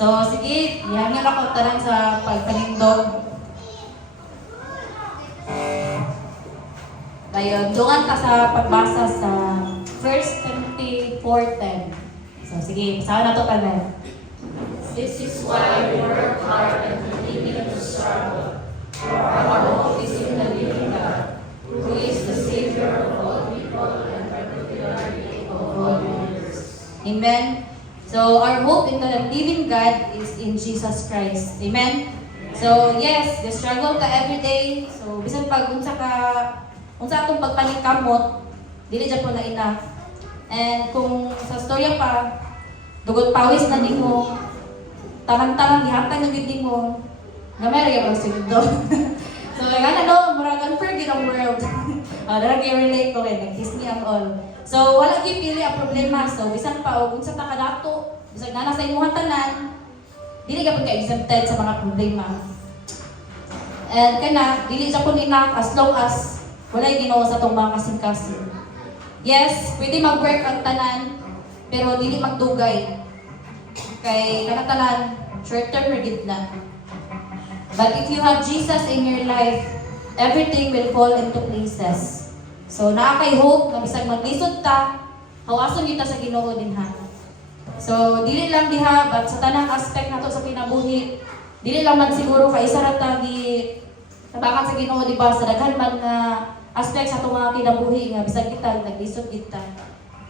So, sige, ihangin ako tanan sa pagpanindog. Dayon, dungan ka sa pagbasa sa 1 Timothy 4:10. So, sige, basahan na to tanan. This is why we work hard and continue to struggle. For our hope is in the living God, who is the Savior of all people and particularly of all believers. Amen. So, our hope in the living God is in Jesus Christ. Amen. So, yes, the struggle ka every day. So, bisan pag unsa atong pagpaningkamot, dili jud po na enough. And kung sa storya pa, dugot pawis na nimo, tanang-tanang gihatag ng gid nimo, gamay ra gyud sigdo. So, ano, murag unfair gid ang world. Dara relate ko kay nag-Disney ang all. So, wala gyud pili ang problema. So, bisan pa og unsa ta kadato, bisan na sa imong tanan, dili ka pagka exempted sa mga problema. And kana, dili sa kun enough as long as walay Ginoo sa tong mga kasing-kasing. Yes, pwede mag-work ang tanan, pero dili magdugay. Kay kana tanan, short-term rigid na. But if you have Jesus in your life, everything will fall into places. So, naa kay hope na bisag maglisod ta, hawason kita sa Ginoo din ha. So, dili lang diha, but sa tanang aspect nato sa kinabuhi, dili lang man siguro kay isa ra ta tabakan sa Ginoo di ba sa daghan man nga aspect sa atong mga kinabuhi nga bisag kita naglisod kita.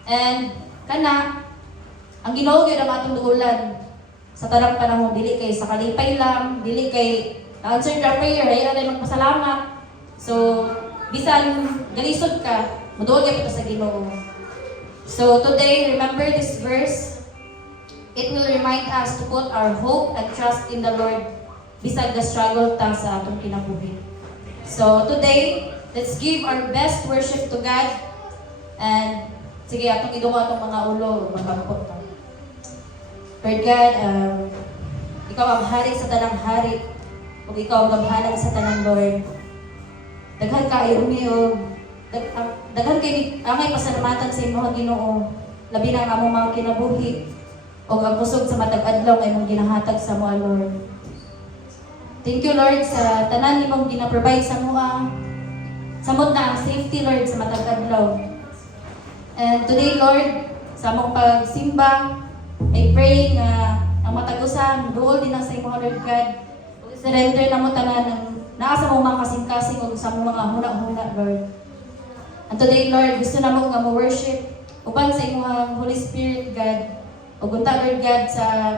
And kana ang Ginoo gyud ang atong duulan sa tanang panahon, dili kay sa kalipay lang, dili kay answer your prayer, ay ra magpasalamat. So, bisan galisod ka, muduol gyud kita sa Ginoo. So today, remember this verse. It will remind us to put our hope and trust in the Lord bisag the struggle ta sa atong kinabuhi. So today, let's give our best worship to God. And sige, atong idungo atong mga ulo, magkampot ta. Lord God, ikaw ang hari sa tanang hari, ug ikaw ang gamhanan sa tanang Lord. Daghan kaayo umiog, daghan kay angay pasalamatan sa imong Ginoo, labi na ang among mga kinabuhi ug ang kusog sa matag adlaw kay imong ginahatag sa moa, Lord. Thank you, Lord, sa tanan nimong gina-provide sa moa. Samot na ang safety, Lord, sa matag adlaw. And today, Lord, sa among pagsimba, I pray nga ang matag usa duol din ang sa imong Lord God. Surrender na mo tanan ng naa sa mong mga kasing-kasing o sa mong mga huna-huna, Lord. And today, Lord, gusto na mo nga mo-worship uban sa imong Holy Spirit, God. O gunta, Lord God, sa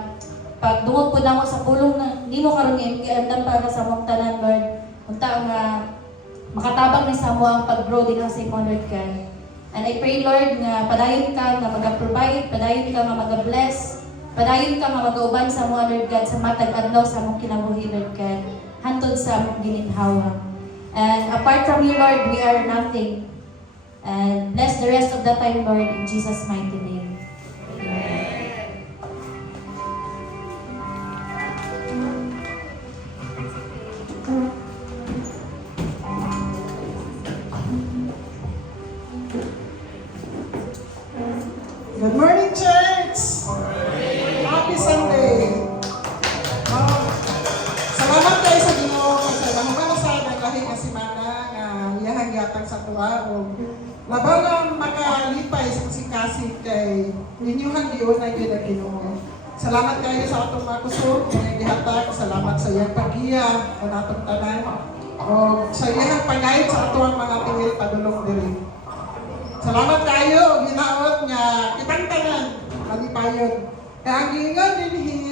pagdungog po na mo sa pulong na hindi mo karoon nga iandam para sa mong tanan, Lord. Gunta nga makatabang ni sa mo ang pag-grow din sa imong Lord God. And I pray, Lord, nga padayon ka nga mag-provide, padayon ka nga mag-bless, padayon ka nga mag-uban sa mo, Lord God, sa matag adlaw sa mong kinabuhi, Lord God. Hantod sa among gininhawa. And apart from you, Lord, we are nothing. And bless the rest of the time, Lord, in Jesus' mighty name. Amen. Good morning, church! Happy Sunday! Salamat kayo sa Ginoo kasi namumala sa naglahi nga semana nga iyahang yatang sa tuwa o labaw na makalipay sa kasing-kasing kay ninyuhan diyon na yun ang Ginoo. Salamat kayo sa atong mga kusog, mga gihatag, salamat sa iyang pag-iya o natong tanan o sa iyang pangayot sa atong mga tingil padulong diri. Salamat kayo, ginaot nga kitang tanan, malipayon. Kaya ang gingon din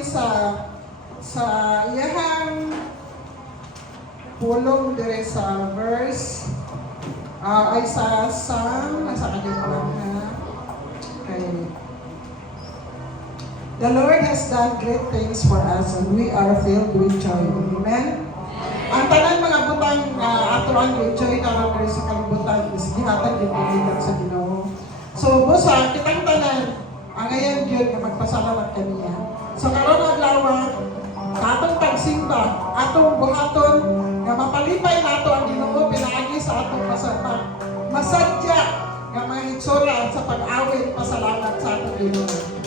sa iyahang pulong dire sa verse ay sa nasa kanil lang na okay. The Lord has done great things for us and we are filled with joy. Amen? Ang tanan mga butang na ato ang joy na rin sa kalibutan is gihatag din pilihan sa Ginoo. So, busa, kitang tanan, ang ngayon yun na magpasalamat kaniya. So, karon adlaw, atong pagsimba, atong buhaton, nga mapalipay nato ang Ginoo pinaagi sa atong pasalamat. Masadya nga mga hitsura sa pag-awit pasalamat sa atong Ginoo.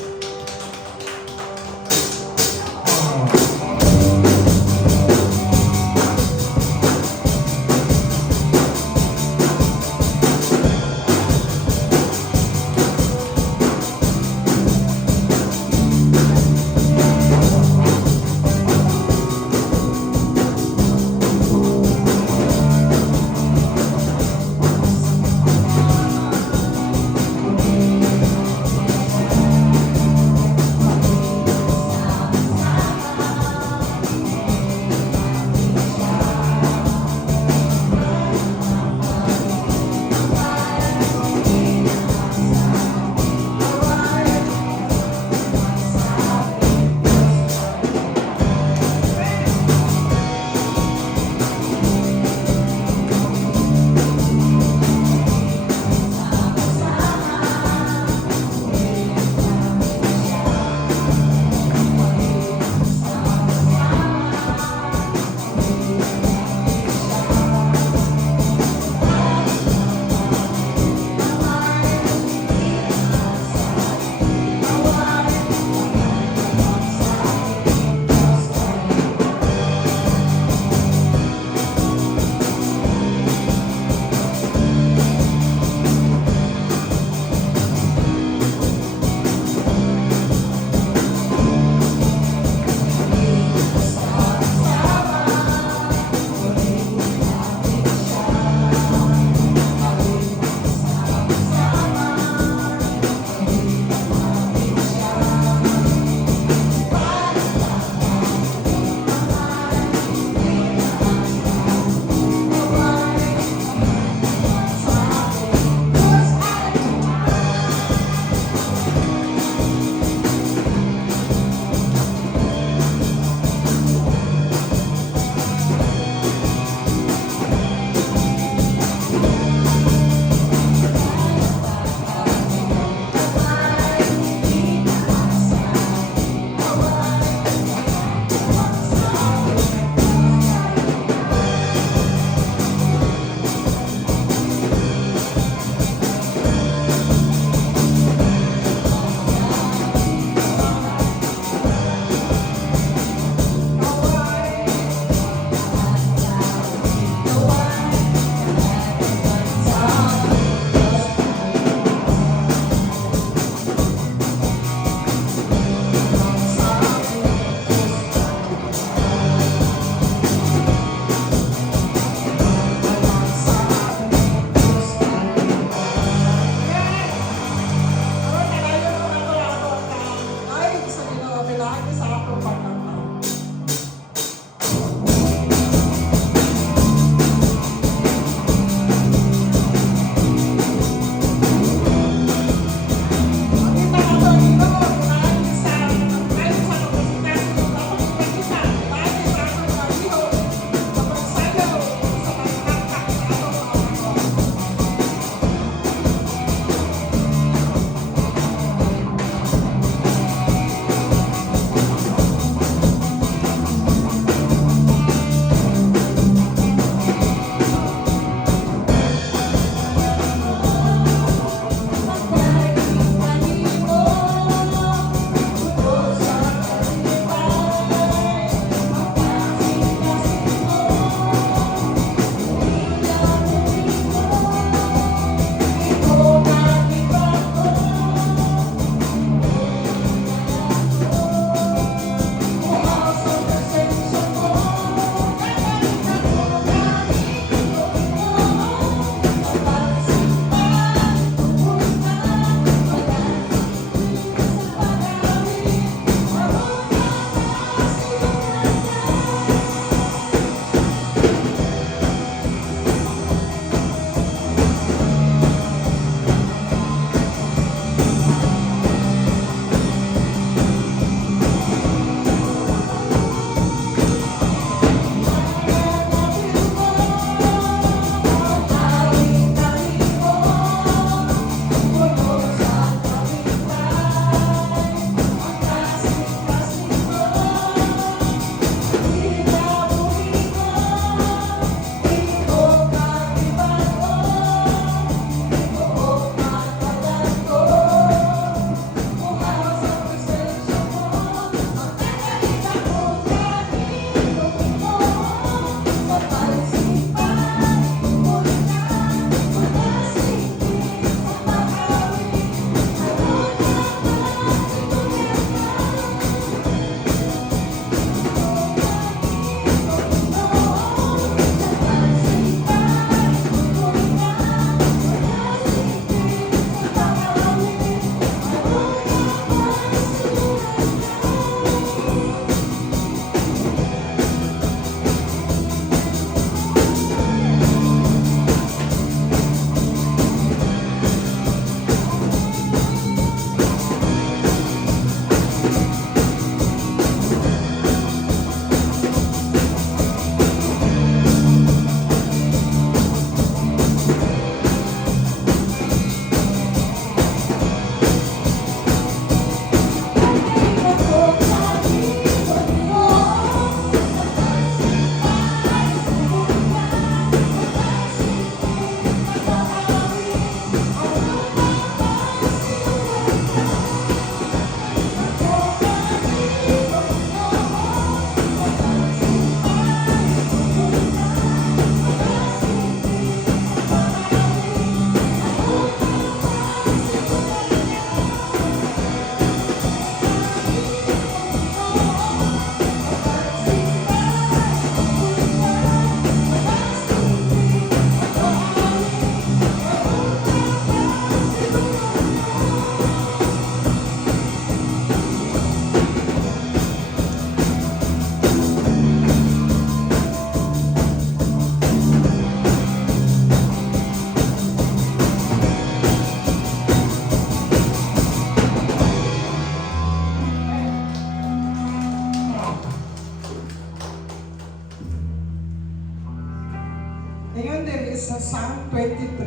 is sa Psalm 23,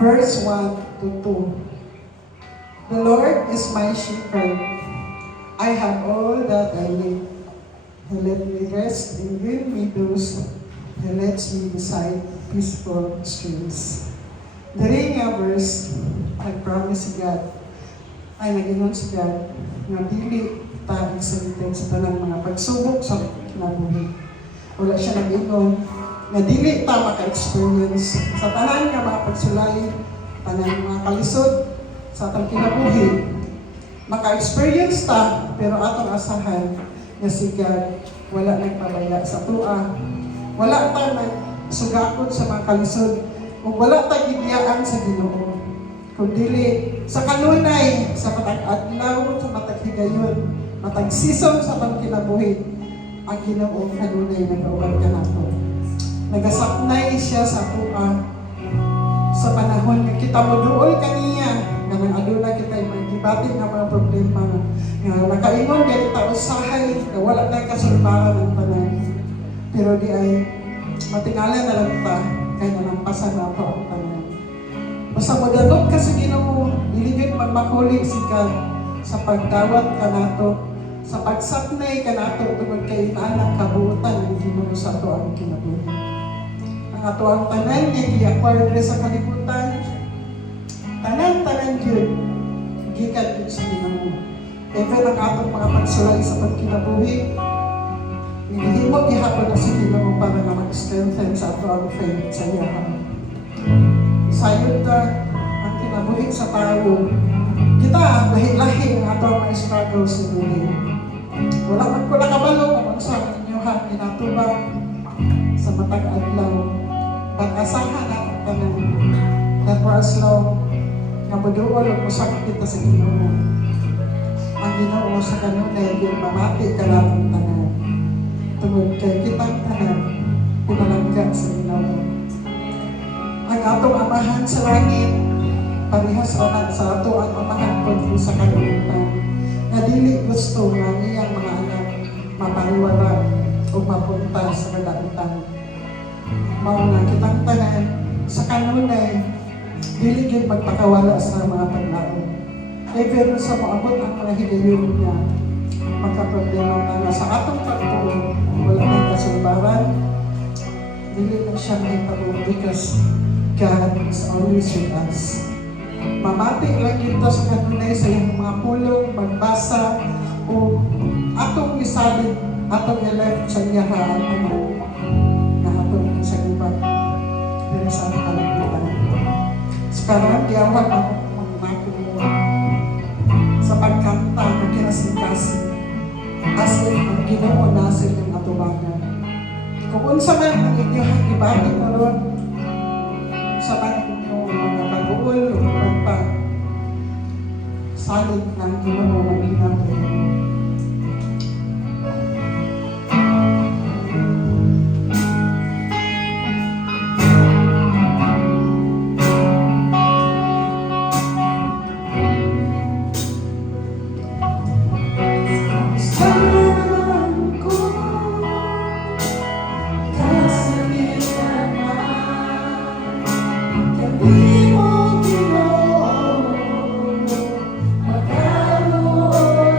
verse 1 to 2. The Lord is my shepherd. I have all that I need. He let me rest in green meadows. He lets me beside peaceful streams. Diri nga verse, nag-promise si God, ay nag-ingon si God, nga dili ta excited sa tanang mga pagsubok sa kinabuhi. Wala siya nag-ingon, nga dili ta maka-experience sa tanan nga mga pagsulay, tanan mga kalisod, sa atong kinabuhi. Maka-experience ta, pero atong asahan nga si God wala nagpabaya sa tua. Wala ta nagsugakod sa mga kalisod, o wala ta gidiyaan sa Ginoo. Kung dili sa kanunay, sa matag adlaw, sa matag higayon, matag season sa atong kinabuhi, ang Ginoo kanunay nag-awad ka nato. Nagasaknay siya sa tua sa panahon nga kita mo duol kaniya nga nang aduna kita magibati nga mga problema nga nakaingon nga kita usahay nga wala na kasulbaran ng tanan, pero di ay matingalan na lang ta kay nalampasan na pa ang tanan. Basta modalog ka sa Ginoo, diligid magmakuli si God sa pagdawat ka nato, sa pagsapnay ka nato tungod kay inaanak kabuutan ng Ginoo sa ato ang kinabuhi. Ang ato ang tanan nga gi-acquire sa kalibutan, tanan yun gikan yun sa Ginoo. Even ang atong mga pagsulay sa pagkinabuhi, hindi mo gihapon na sa Ginoo para na mag-strengthen sa ato ang faith sa iyahan. Sayod ta ang kinabuhi sa tao. Kita, lahi-lahi ang ato ang mga struggle sa buhay. Wala man ko nakabalo kung sa inyohan ginatubang sa matag adlaw. Pag-asahan na ang tanan. That for as long nga maduol o usap kita sa Ginoo. Ang Ginoo sa kanunay yung mamati ka lang ang tanan. Tungod kay kitang tanan, pinalanggan sa Ginoo. Ang atong amahan sa langit, parehas anak sa ato ang amahan ko sa kalibutan. Na dili gusto nga niyang mga anak mapariwara o mapunta sa kadautan. Mao nga kitang tanan sa kanunay, dili gyud magpakawala sa mga paglaom. Kay pero sa maabot ang mga higayon niya, magkaproblema na sa atong pagtuon, wala may kasulbaran, dili na siya may pagtuon because God is always with us. Mamati lang ito sa kanunay sa iyong mga pulong, magbasa, o atong isalit, atong elect sa niya haatan na atong isagubat. Pero sa kalibutan. Sekarang diawag ako sa pagkanta ng kinasingkasi as if ang Ginoo nasin yung atubangan. Kung unsa man ang inyong ibati mo ron sa inyong mga kaguol o pagpag salit ng Ginoo mag-inapin. Magkaroon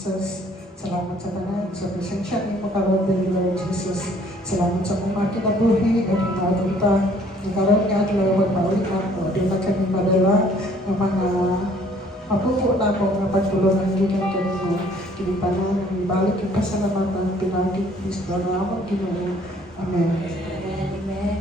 Jesus. Salamat sa tanan sa presensya ni makaroon din Lord Jesus. Salamat sa mga kinabuhi at hinaadong ta. Nagkaroon nga Lord, maulit na po. Di na kami madala ng mga mapupo na po ng pagtulungan din ang kanino. Hindi pa na ibalik yung pasalamatan pinagin Kristo na ako Ginoo. Amen. Amen.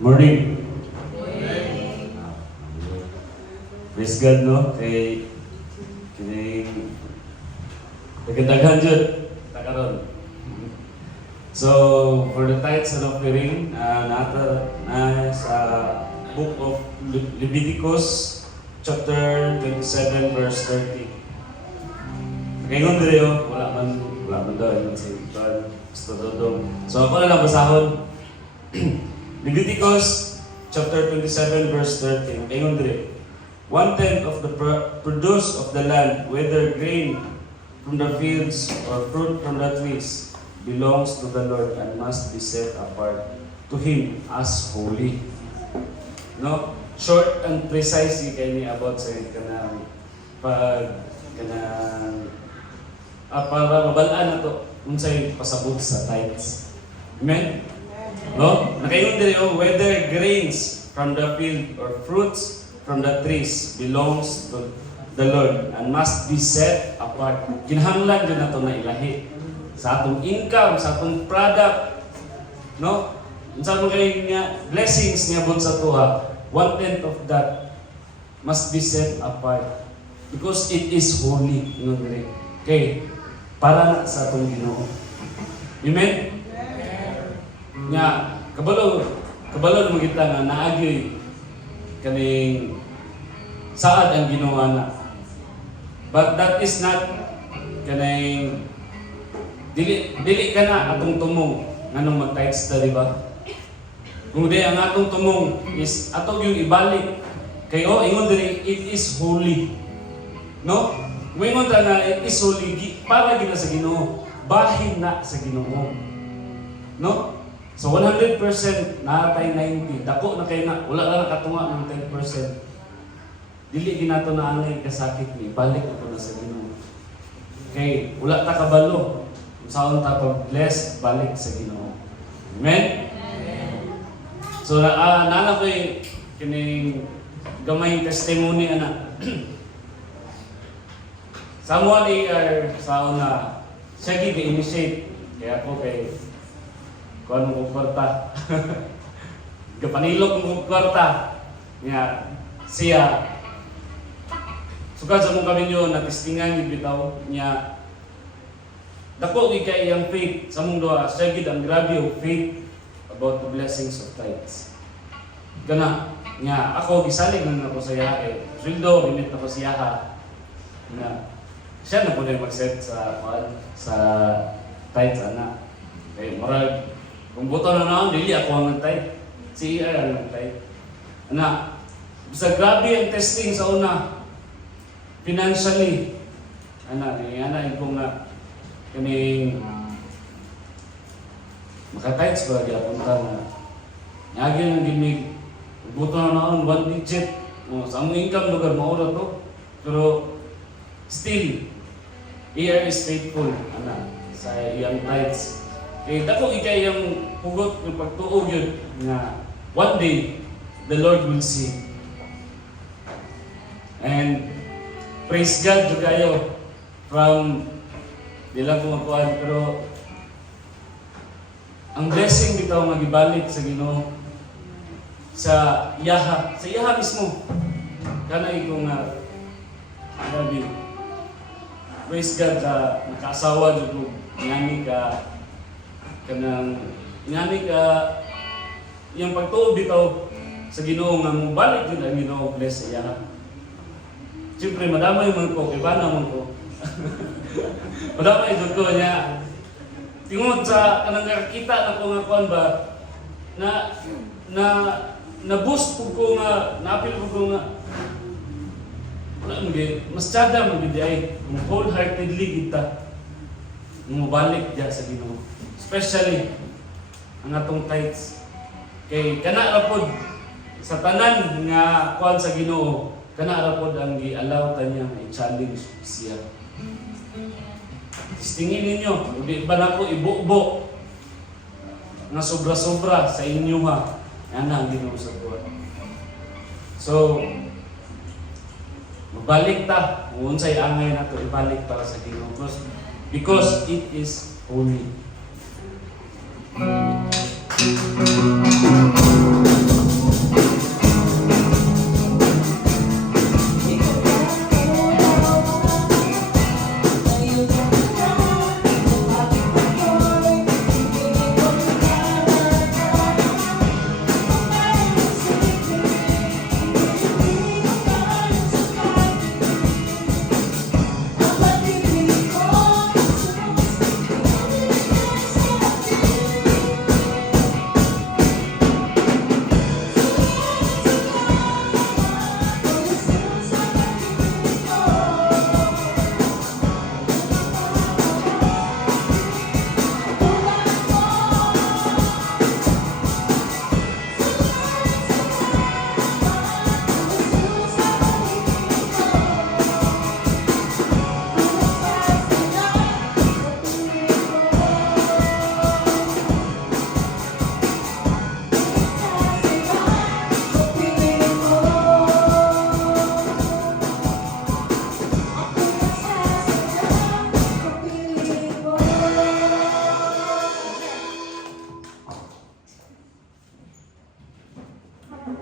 Morning. Praise God, no? Kay nagandaghan dyan. Takaroon. So, for the tithes and offering, nata na sa book of Leviticus, chapter 27, verse 30. Ngayon dito, wala man daw, yun si Pan, gusto daw. So, ako na lang basahon. Leviticus chapter 27 verse 13. Ngayon dire. 1/10 of the produce of the land, whether grain from the fields or fruit from the trees, belongs to the Lord and must be set apart to Him as holy. No? Short and precise kay ni about sa kanang para mabalaan na to unsay pasabot sa tithes. Amen? No? Nakayon diri whether grains from the field or fruits from the trees belongs to the Lord and must be set apart. Kinahanglan din nato na ilahi sa atong income, sa atong product. No? Unsa man kay nga blessings niya bud sa tuha, 1/10 of that must be set apart because it is holy. Ingon diri. Okay, para na sa atong Ginoo. Amen. Nga, kabalo naman kita nga naagi kaning saad ang ginawa na. But that is not kaning dili ka na atong tumong nganong mag-tithes ta, di ba? Kung di ang atong tumong is atong yung ibalik kayo, ingon diri it is holy. No? Ingon ta na it is holy para gina sa Ginoo, bahin na sa Ginoo. No? So 100% natay 90. Dako na kay na wala lang nakatunga ng 10%. Dili ginato na angay kasakit ni balik ako na sa Ginoo. Okay, wala ta kabalo. Unsaon ta pag-bless balik sa Ginoo. Amen. So nana ko kining gamay testimony ana. Someone sa una siya gi-initiate kaya ako kay kuan mo kwarta. Gapanilog mo kwarta. Nga siya sukad sa mong kami nyo natistingan yung bitaw niya dako kay iyang faith sa mong doa siya gid ang grabe yung faith about the blessings of tithes. Kana nga ako gisalig nang ako sa iya kay sweldo limit ako siya ha. Nga siya na po na mag-set sa tithes ana. Kay moral kung buto na naon, dili ako ang nag-type. Si ER ang nag-type. Ana, basta grabe ang testing sa una. Financially. Ana, yung nga kaming maka-types ba, punta na. Nyagi ng gimig. Buto na naon, 1 digit. Sa among income lugar, maura to. Pero, still, ER is faithful. Ana, sa iyang tithes. Eh, dako ikay yung hugot ng pagtuog yun na one day, the Lord will see. And praise God to kayo from di lang kumakuan pero ang blessing bitaw magibalik sa Ginoo sa iyaha mismo kanay ko nga grabe praise God nakaasawa jud ko ngani ka kanang ingani ka yung pagtuo bitaw sa Ginoo nga mobalik yun ang Ginoo bless iya. Siyempre, madamay man ko, iba naman ko. Madamay doon ko niya. Tingod sa kanang nakakita na ko nga kuan ba, na boost ko nga, na-appeal ko nga, wala mo mas tsada mo gid ay, wholeheartedly kita, mabalik diya sa Ginoo. Especially, ang atong tithes. Kay kana ra pod sa tanan nga kuan sa Ginoo, kana ra pod ang gi-allow ta niya i-challenge siya. Tingin ninyo, di ba na ko ibubo nga sobra-sobra sa inyo ha. Yan ang Ginoo sa tuwa. So, mabalik ta, kung unsay angay na to, ibalik para sa Ginoo. Because it is holy.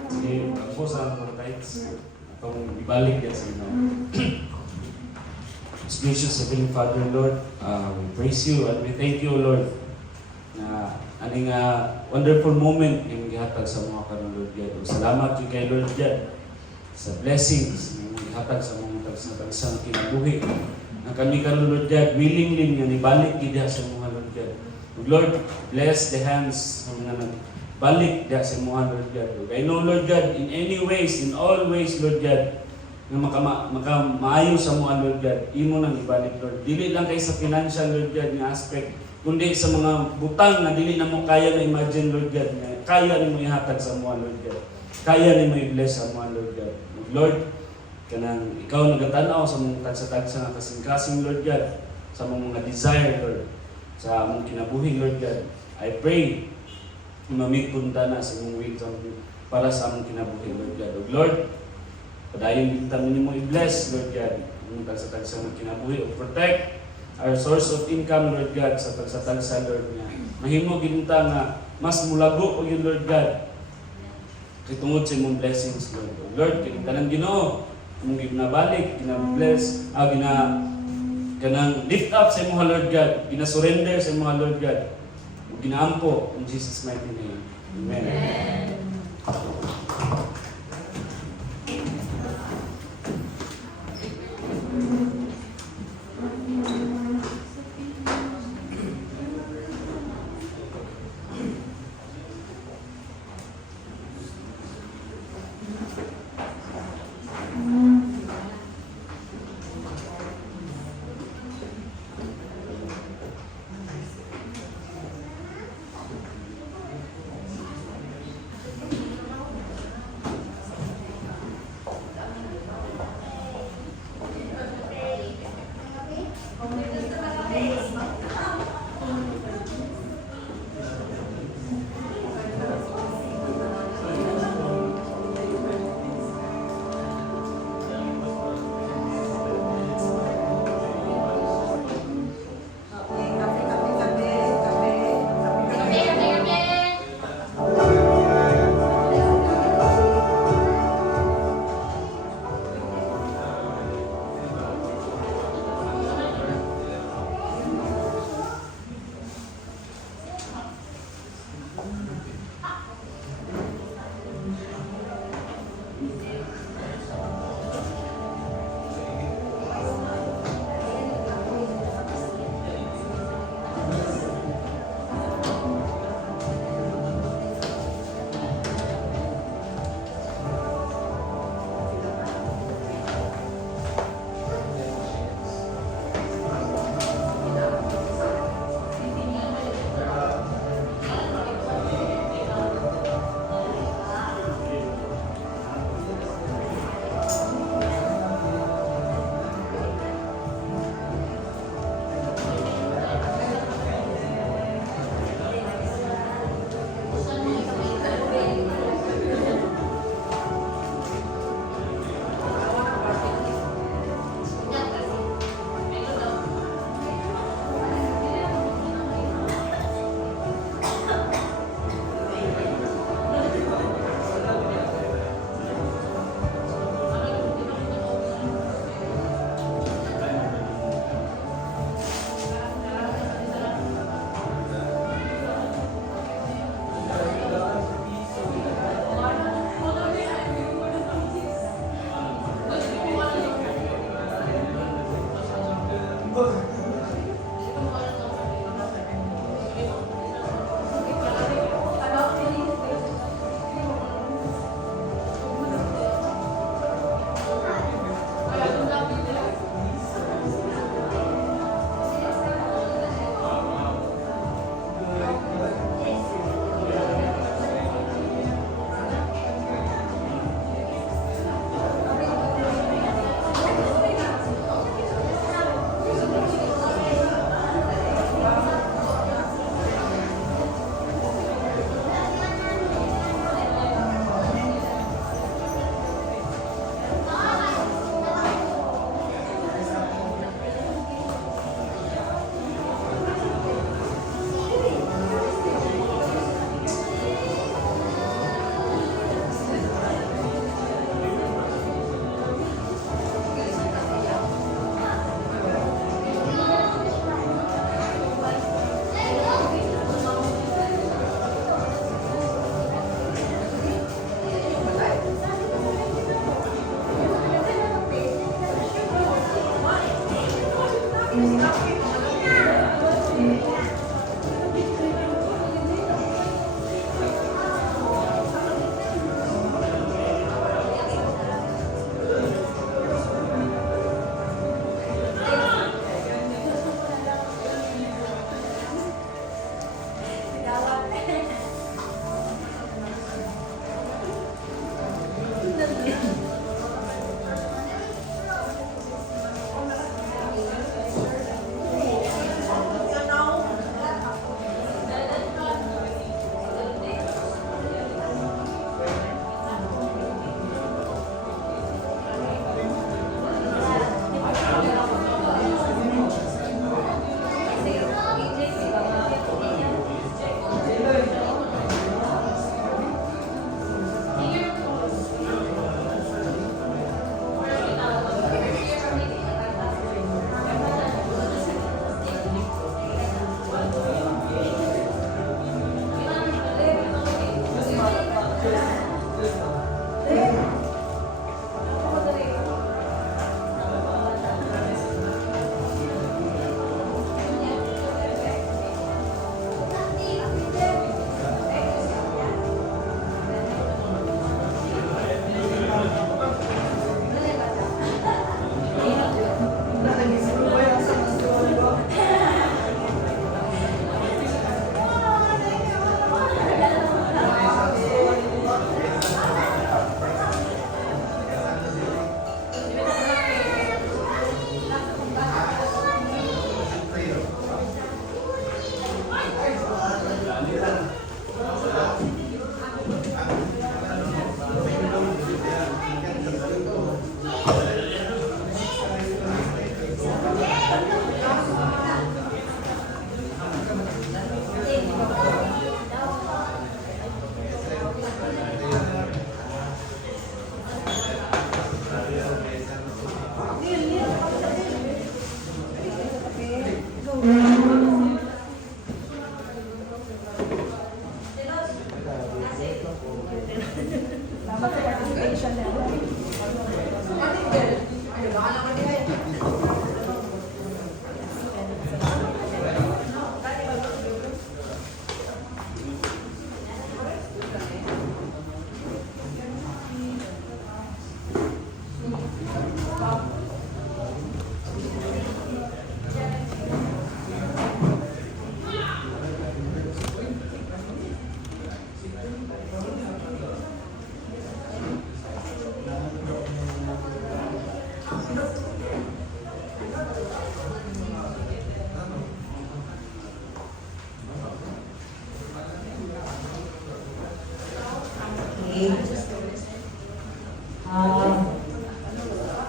Sige, ako sa mga tithes, itong ibalik yan sa inyo. Most gracious Heavenly Father, Lord, we praise you and we thank you, Lord, na aning wonderful moment yung gihatag sa mga karon, Lord God. Salamat yung kay Lord God sa blessings na yung gihatag sa mga tagsang kinabuhi. Na kami karon, Lord God, willingly nga nibalik gid sa mga, Lord God. Lord, bless the hands ng mga balik diya sa mga, Lord God. I know, Lord God, in any ways, in all ways, Lord God, na maayo sa mga, Lord God, imo nang ibalik, Lord. Dili lang kay sa financial, Lord God, nga aspect, kundi sa mga butang na dili na mo kaya na imagine, Lord God, nga kaya ni mo ihatag sa mga, Lord God. Kaya ni mo i-bless sa mga, Lord God. Lord, kanang ikaw nagatanaw sa mga tagsa-tagsa nga kasing-kasing, Lord God, sa mga desire, Lord, sa among kinabuhi, Lord God. I pray mamit punta na sa imong wisdom para sa among kinabuhi, Lord God. O Lord, padayon kita mo i-bless, Lord God, ang tagsa-tagsa ng kinabuhi. O protect our source of income, Lord God, sa tagsa-tagsa, Lord God. Mahimo ginta nga mas mulago o yun, Lord God, kitungod sa imong blessings, Lord. O Lord, kita ng Ginoo, mong ginabalik, gina-bless, kanang lift up sa imong Lord God, gina-surrender sa imong Lord God, ginaampo in Jesus' mighty name. Amen.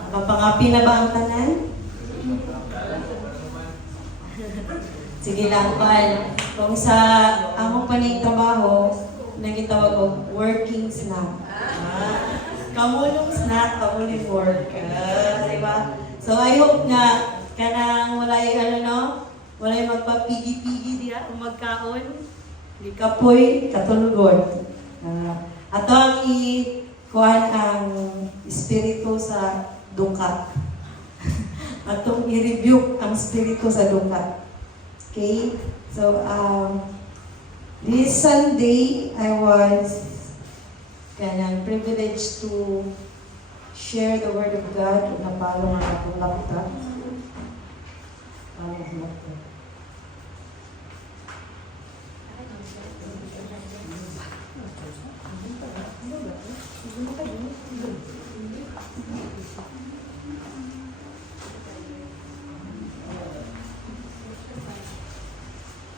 Mapangapi na ba ang tanan? Sige lang, Pal. Kung sa among paning trabaho, nagitawag og working snack. Kamulong snack, kamulong work. Diba? So I hope nga kanang walay walay magpapigi-pigi diya o magkaon. Di kapoy, katulugon. Ato ang kuhan ang espiritu sa dungkat. Atong i-rebuke ang spirito sa lupa. Okay? So, this Sunday, I was privileged to share the Word of God na parang akong laptop.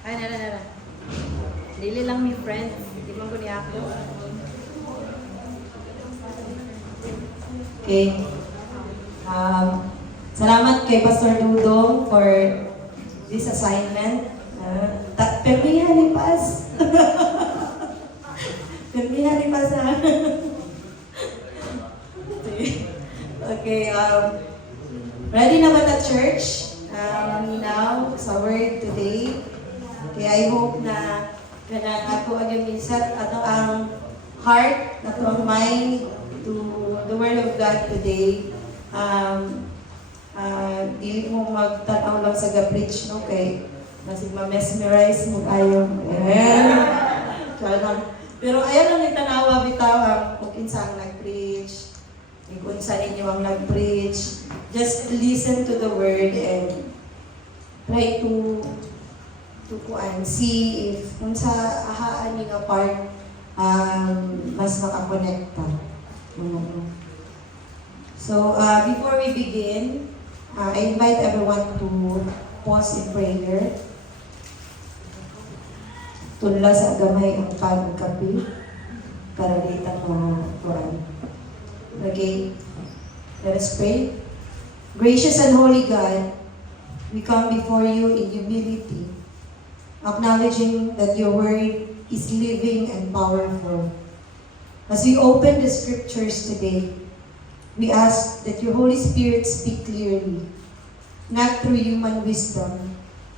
Ay, nara. Dili lang mi friend. Di man ko niya ako. Okay. Salamat kay Pastor Dudong for this assignment. Permihan ni Pas. Permihan ni Pas. Okay. Ready na ba ta church? Now, sa word today. Okay, I hope na kanang ako agad minsan ato ang heart, ato ang mind to the Word of God today. Dili mo magtanaw lang sa ga-preach, no? Kay masig ma-mesmerize mo kayo. Pero ayaw lang nagtanawa bitaw ang kung kinsa ang nag-preach, kung unsa ninyo ang nag-preach. Just listen to the Word and try to see if unsa ahaan ni nga part mas makakonekta. So, before we begin, I invite everyone to pause in prayer. Tunla sa gamay ang pagkapi para ditang mga Quran. Okay, let us pray. Gracious and holy God, we come before you in humility, acknowledging that your word is living and powerful. As we open the scriptures today, we ask that your Holy Spirit speak clearly, not through human wisdom,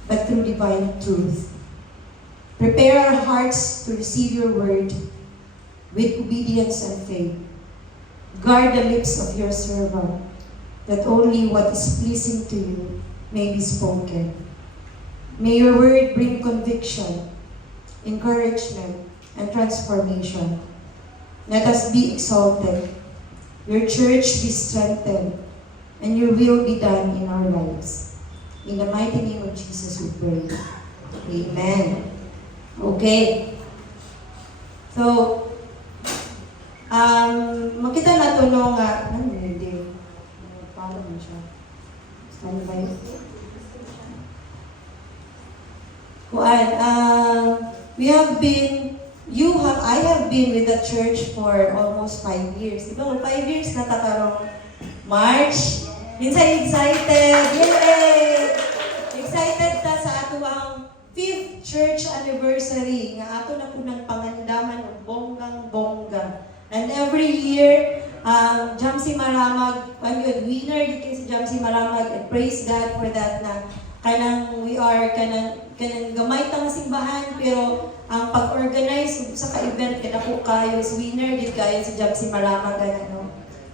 but through divine truth. Prepare our hearts to receive your word with obedience and faith. Guard the lips of your servant, that only what is pleasing to you may be spoken. May your word bring conviction, encouragement, and transformation. Let us be exalted, your church be strengthened, and your will be done in our lives. In the mighty name of Jesus we pray. Amen. Okay. So, makita na ito nung, hindi. Paano mo siya? Standby. I have been with the church for almost 5 years. Di ba? 5 years na takarong March. Minsan excited. Yay! Excited ta sa ato ang 5th church anniversary nga ato na po ng pangandaman ng bonggang-bongga. And every year, Jamsi Maramag, winner dito si Jamsi Maramag, and praise God for that na we are kanang gamay tang simbahan, pero ang pag-organize sa ka-event po kayo is winner dito kayo si Jamsi Maramag.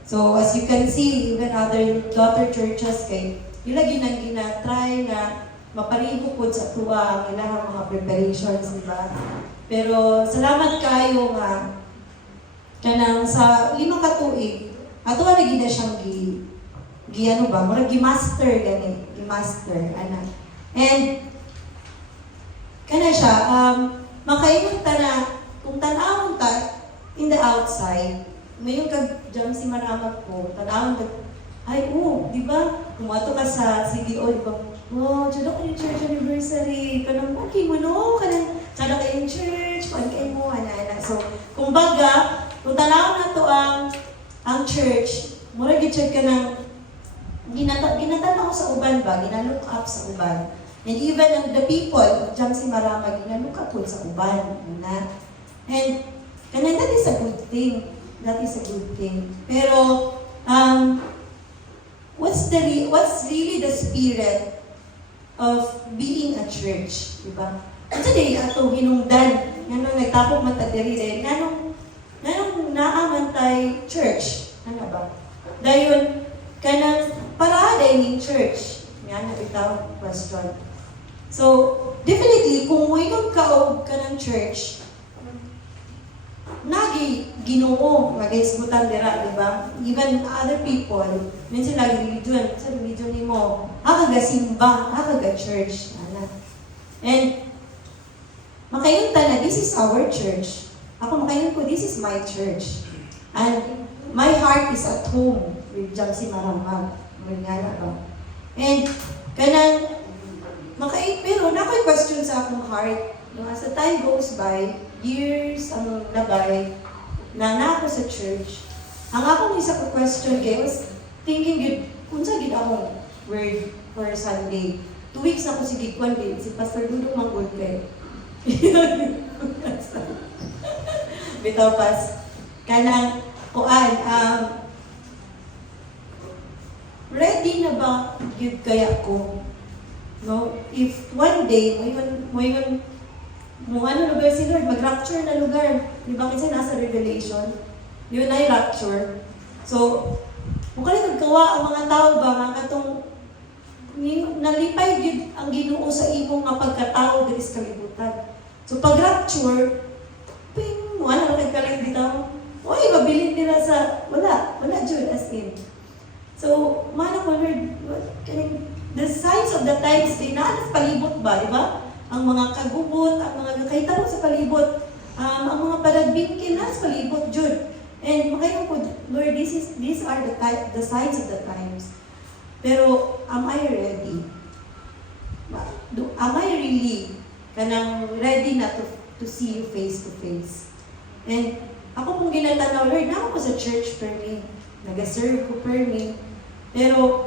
So as you can see, even other daughter churches kay ilagi nang gina-try na mapariho po sa tuwa ang ilang mga preparations, di ba? Pero salamat kayo nga kanang sa 5 ka tuig ato na gid siyang gi-master gani, gi-master ana. And kana siya makaingon ta na kung tan-awon ta in the outside, mayon kag Jamsi Maramag ko, tan-awon ta ay di ba? Kung ato ka sa CDO, di ba? Diyan ako yung church anniversary. Kanang okay mo, no? Kanang kada kayong church, kung kayo mo, ana. So, kumbaga, kung tanaw na to ang church, mura gid-check ka ng ginatanaw sa uban ba? Ginalook up sa uban. And even the people, Jamsi Maramag, ginalook up po sa uban. And that is a good thing. That is a good thing. Pero, what's really the spirit of being a church, di ba? At today, ato hinungdan, nganong nagtapok mata diri, nganong naamantay church, ano ba? Dayon, kanang parada in church, Yan, without question. So, definitely, kung ikaw kaog ka ng church, nagi Ginoo magisgutan dira, di ba? Even other people, minsan lagi religion, sa religion nimo, simba, church, ana. And makayunta na, this is our church. Ako makayun ko, this is my church. And my heart is at home with Jamsi Maramag. Mga ba? And kanang pero nakoy question sa akong heart. No, as the time goes by, years ang nabay, na ako sa church. Ang akong isa ko question kay was thinking yun, kung sa gid akong word for Sunday. 2 weeks na ko si Gigwan din, si Pastor Dudong Manggod kay. Bitaw pas. Kanang, ready na ba yun kaya ko? No? If one day, mo ano lugar si Lord, mag-rapture na lugar. Di ba kasi nasa Revelation? Yun ay rapture. So, kung kawa ang mga tao ba, nga katong nalipay yun ang Ginoo sa imong nga pagkatao diri sa kalibutan. So, pag rapture, mo ano nagkaling bitaw? Oy, mabilin nila sa, wala dyan as in. So, mana ko Lord, the signs of the times, di na palibot ba, di ba? Ang mga kagubot, ang mga kahitabo sa palibot, ang mga palagbingkin na sa palibot, Jud. And makayon po, Lord, these are the signs of the times. Pero, am I ready? Am I really kanang ready na to see you face to face? And ako pong ginatanaw, Lord, na ako sa church per me, nag-serve ko per me, pero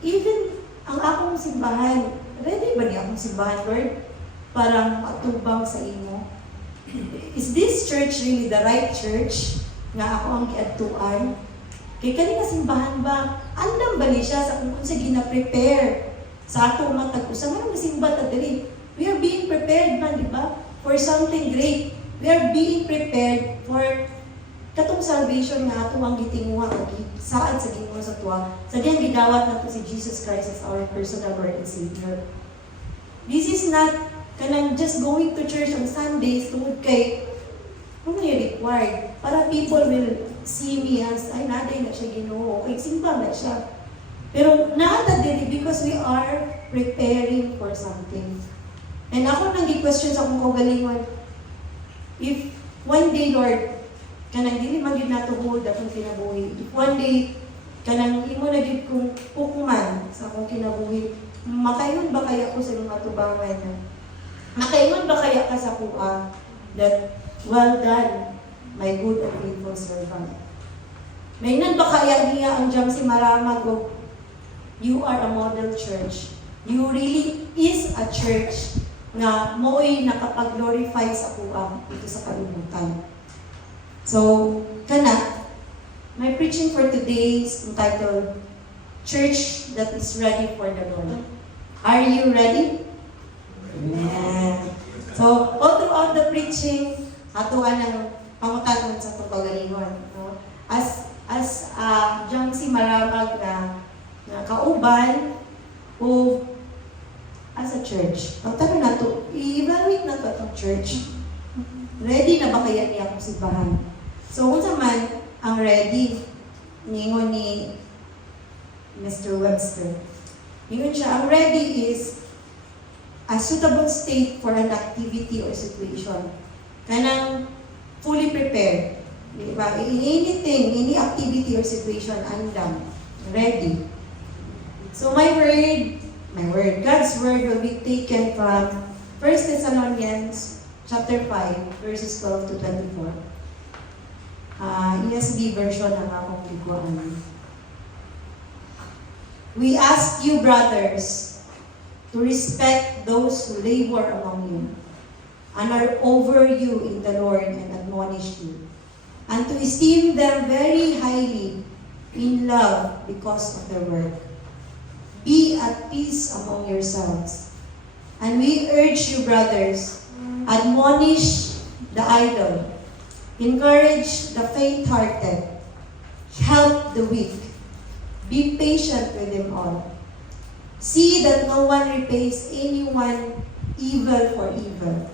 even ang akong simbahan, ready ba niya akong simbahan, Lord? Parang atubang sa imo. Is this church really the right church nga ako ang giadtuan? Kay kani nga simbahan ba, andam ba ni siya sa kung sa gina-prepare sa ato matag usa nga simba ta diri. We are being prepared man, di ba? For something great. We are being prepared for katong salvation nga ato ang gitinguha saad sa Ginoo sa tuwa. Sa diyang gidawat nato si Jesus Christ as our personal Lord and Savior. This is not kanang just going to church on Sundays tungod kay kung required para people will see me as ay naday na siya Ginoo, okay, simba na siya. Pero nata diri because we are preparing for something. And ako nang gi-question sa akong kaugalingon, if one day, Lord, kanang dili man gyud nato hold akong kinabuhi. If one day kanang imo na gyud kong pukman sa akong kinabuhi, makayon ba kaya ko sa mga tubangan? Makayon ba kaya ka sa kuha that well done, my good and faithful servant? Maynan ba kaya niya ang Jamsi Maramag o you are a model church? You really is a church na mo'y nakapag-glorify sa kuha dito sa kalibutan. So, my preaching for today is entitled, Church that is ready for the Lord. Are you ready? Amen. So, all throughout the preaching, atuan ng pangutanon sa itong kagalingon. No? As Jamsi Maramag na kauban o as a church, ang tanong na ito, i-evaluate na ito itong church. Ready na ba kaya niya akong simbahan? So, kung naman ang ready, ningon ni Mr. Webster, ningon siya, ang ready is a suitable state for an activity or situation. Kanang fully prepared. Diba? Anything, any activity or situation, andam. Ready. So, God's word will be taken from 1 Thessalonians chapter 5, verses 12 to 24. ESV version ang akong biguan. We ask you, brothers, to respect those who labor among you and are over you in the Lord and admonish you, and to esteem them very highly in love because of their work. Be at peace among yourselves. And we urge you, brothers, admonish the idle, encourage the faint-hearted, help the weak, be patient with them all. See that no one repays anyone evil for evil,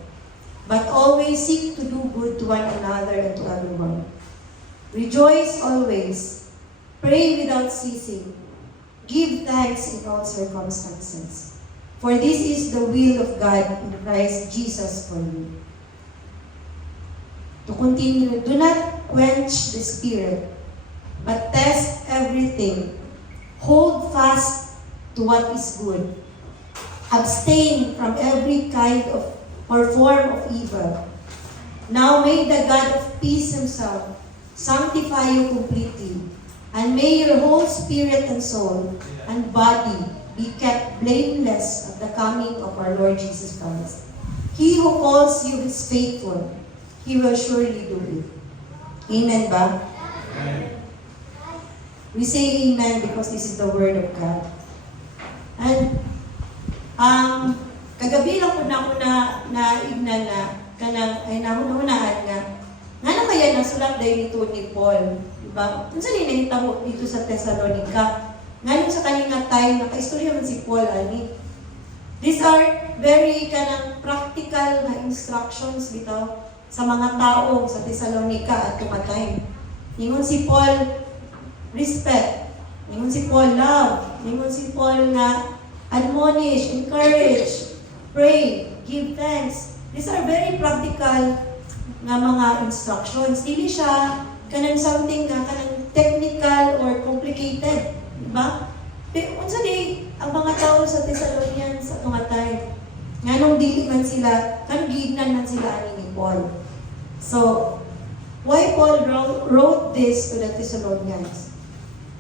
but always seek to do good to one another and to everyone. Rejoice always, pray without ceasing, give thanks in all circumstances, for this is the will of God in Christ Jesus for you. To continue, do not quench the spirit, but test everything. Hold fast to what is good. Abstain from every kind of or form of evil. Now may the God of peace himself sanctify you completely, and may your whole spirit and soul and body be kept blameless at the coming of our Lord Jesus Christ. He who calls you is faithful. He will surely do it. Amen ba? We say amen because this is the word of God. And kagabi lang po na ako naignan na kanang ay nahunahunaan nga nga kaya nasulat dahil ito ni Paul, diba? Kung saan ninahita mo dito sa Thessalonica, ngayon sa kanina time, naka-istorya man si Paul, ani. These are very kanang practical na instructions bitaw sa mga tao sa Thessalonica at tumatay. Ningon si Paul, respect. Ningon si Paul, love. Ningon si Paul na admonish, encourage, pray, give thanks. These are very practical nga mga instructions. Dili siya kanang something nga kanang technical or complicated, di ba? Pero unsa di ang mga tao sa Thessalonians sa tumatay? Nganong dili man sila, kanang giignan man sila ani ni Paul. So, why Paul wrote this to the Thessalonians?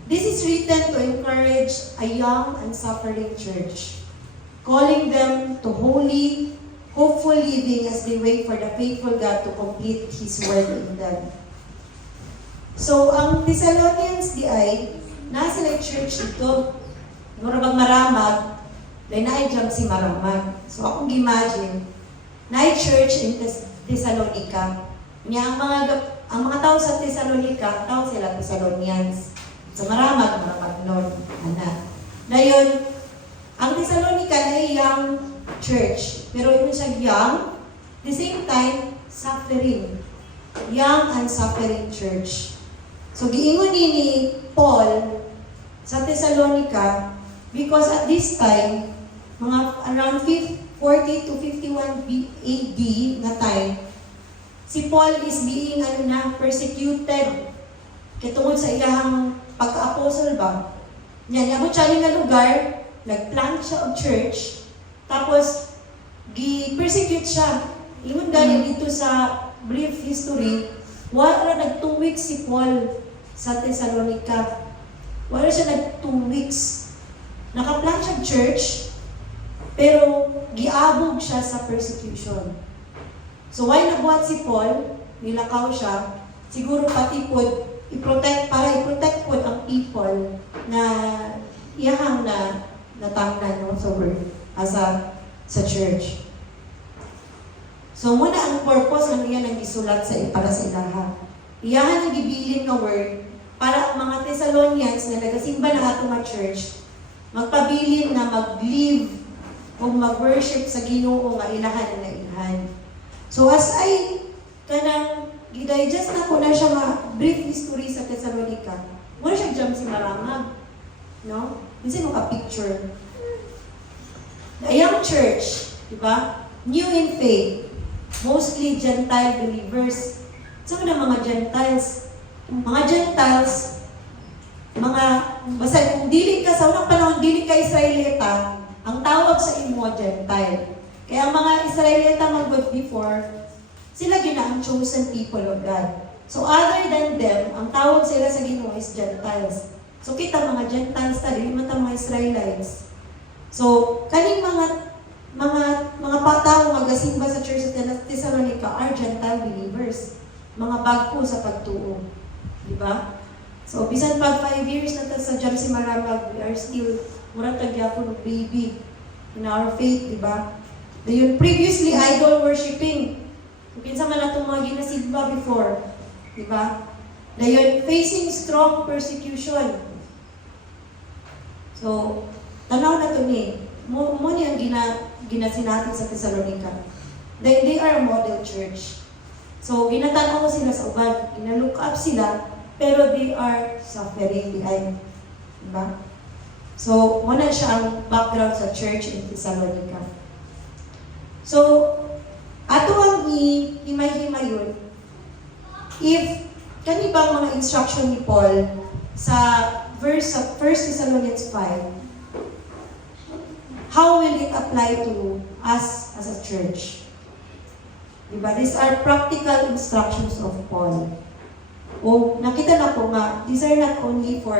This is written to encourage a young and suffering church, calling them to holy, hopeful living as they wait for the faithful God to complete His work in them. So, ang Thessalonians di ay, nasa like church dito, murabag maramag, dahil naay si maramag. So, akong imagine, naay church in Thessalonica, niya ang mga tao sa Thessalonica, tao sila Thessalonians. So, maramag Lord, anak. Dayon, ang Thessalonica ay young church. Pero yun siya young, the same time, suffering. Young and suffering church. So, giingon ni Paul sa Thessalonica because at this time, mga around 40 to 51 AD na time, si Paul is being persecuted kitungod sa iyang pagka-apostle ba. Yan, abot siya nga lugar, nag-plant siya of church, tapos gi-persecute siya. Ingon galing dito sa brief history, wala nag 2 weeks si Paul sa Thessalonica. Wala siya nag 2 weeks. Naka-plant siya church, pero giabog siya sa persecution. So why nabuhat si Paul? Nilakaw siya. Siguro pati po i-protect po ang people na iyahang na natangnan no, sa word sa church. So muna ang purpose ng iyan ang isulat para sa ilaha. Iyahan ang gibilin nga word para ang mga Thessalonians na nagasimba na ato nga church magpabilin na mag-live o mag-worship sa Ginoo nga ilahan na ilahan. So as I kanang i-digest na ko na siya nga brief history sa Thessalonica, wala siya jump si maramag. No? Minsan mo ka-picture. The young church, di ba? New in faith, mostly Gentile believers. Saan na mga Gentiles? Mga Gentiles, basta kung dili ka, sa unang panahon, dili ka Israelita, ang tawag sa imo, Gentile. Kaya ang mga Israelita mag-God before, sila yun ang chosen people of God. So other than them, ang tawag sila sa Ginoo is Gentiles. So kita mga Gentiles ta, dili man ta mga Israelites. So kaning mga patao magasimba sa church sa Thessalonica are Gentile believers. Mga bagko sa pagtuo. Di ba? So bisan pag 5 years na ta sa Jam si Maramag, we are still mura tagyapon og baby in our faith, di ba? Dayon previously idol worshiping. Kinsa man atong mga ginasigba before, di ba? Dayon facing strong persecution. So, Tanaw na to ni, mo niyang ginasinatin sa Thessalonica. They are a model church. So, ginatanaw ko sila sa uban, ginalook up sila, pero they are suffering behind. Diba? So, muna siya ang background sa church in Thessalonica. So, ato ang himay-himayon, if kani bang mga instruction ni Paul sa verse sa 1 Thessalonians 5, how will it apply to us as a church? Diba? These are practical instructions of Paul. O nakita na po nga, these are not only for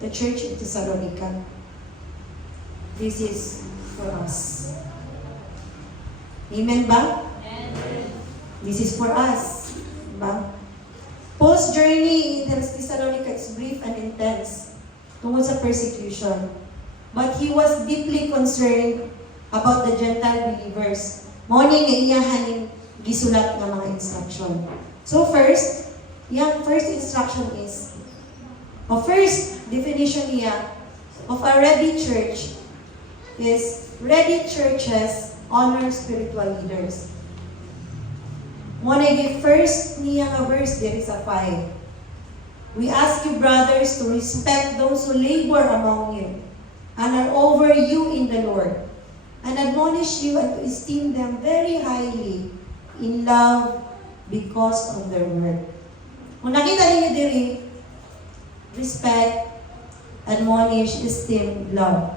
the church in Thessalonica. This is for us. Amen ba? This is for us. Diba? Paul's journey in Thessalonica is brief and intense tungkol sa persecution. But he was deeply concerned about the Gentile believers. Morning nga iyahaning gisulat ng mga instruction. So first, yung first instruction is, o first definition niya of a ready church is, ready churches honor spiritual leaders. Muna yung first niya nga verse, there is a 5. We ask you, brothers, to respect those who labor among you and are over you in the Lord, and admonish you and to esteem them very highly in love because of their work. Kung nakita ninyo diri, respect, admonish, esteem, love.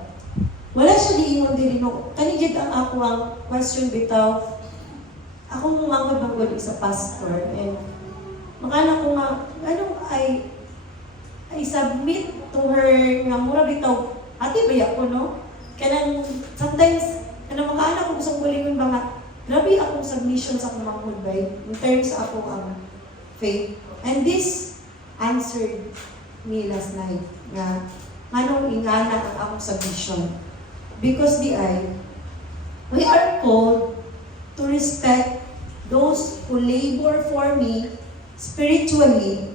Wala siya diingon diri no. Kanigid ang ako ang question bitaw. Ako mangod sa pastor and makana ko nga I submit to her nga mura bitaw ati baya ko no. Kanang sometimes kanang mga anak ko gusto bulingon mga grabe akong submission sa akong mangod bay in terms sa ako ang faith. And this answered me last night nga anong ingana ang akong submission. Because we are called to respect those who labor for me spiritually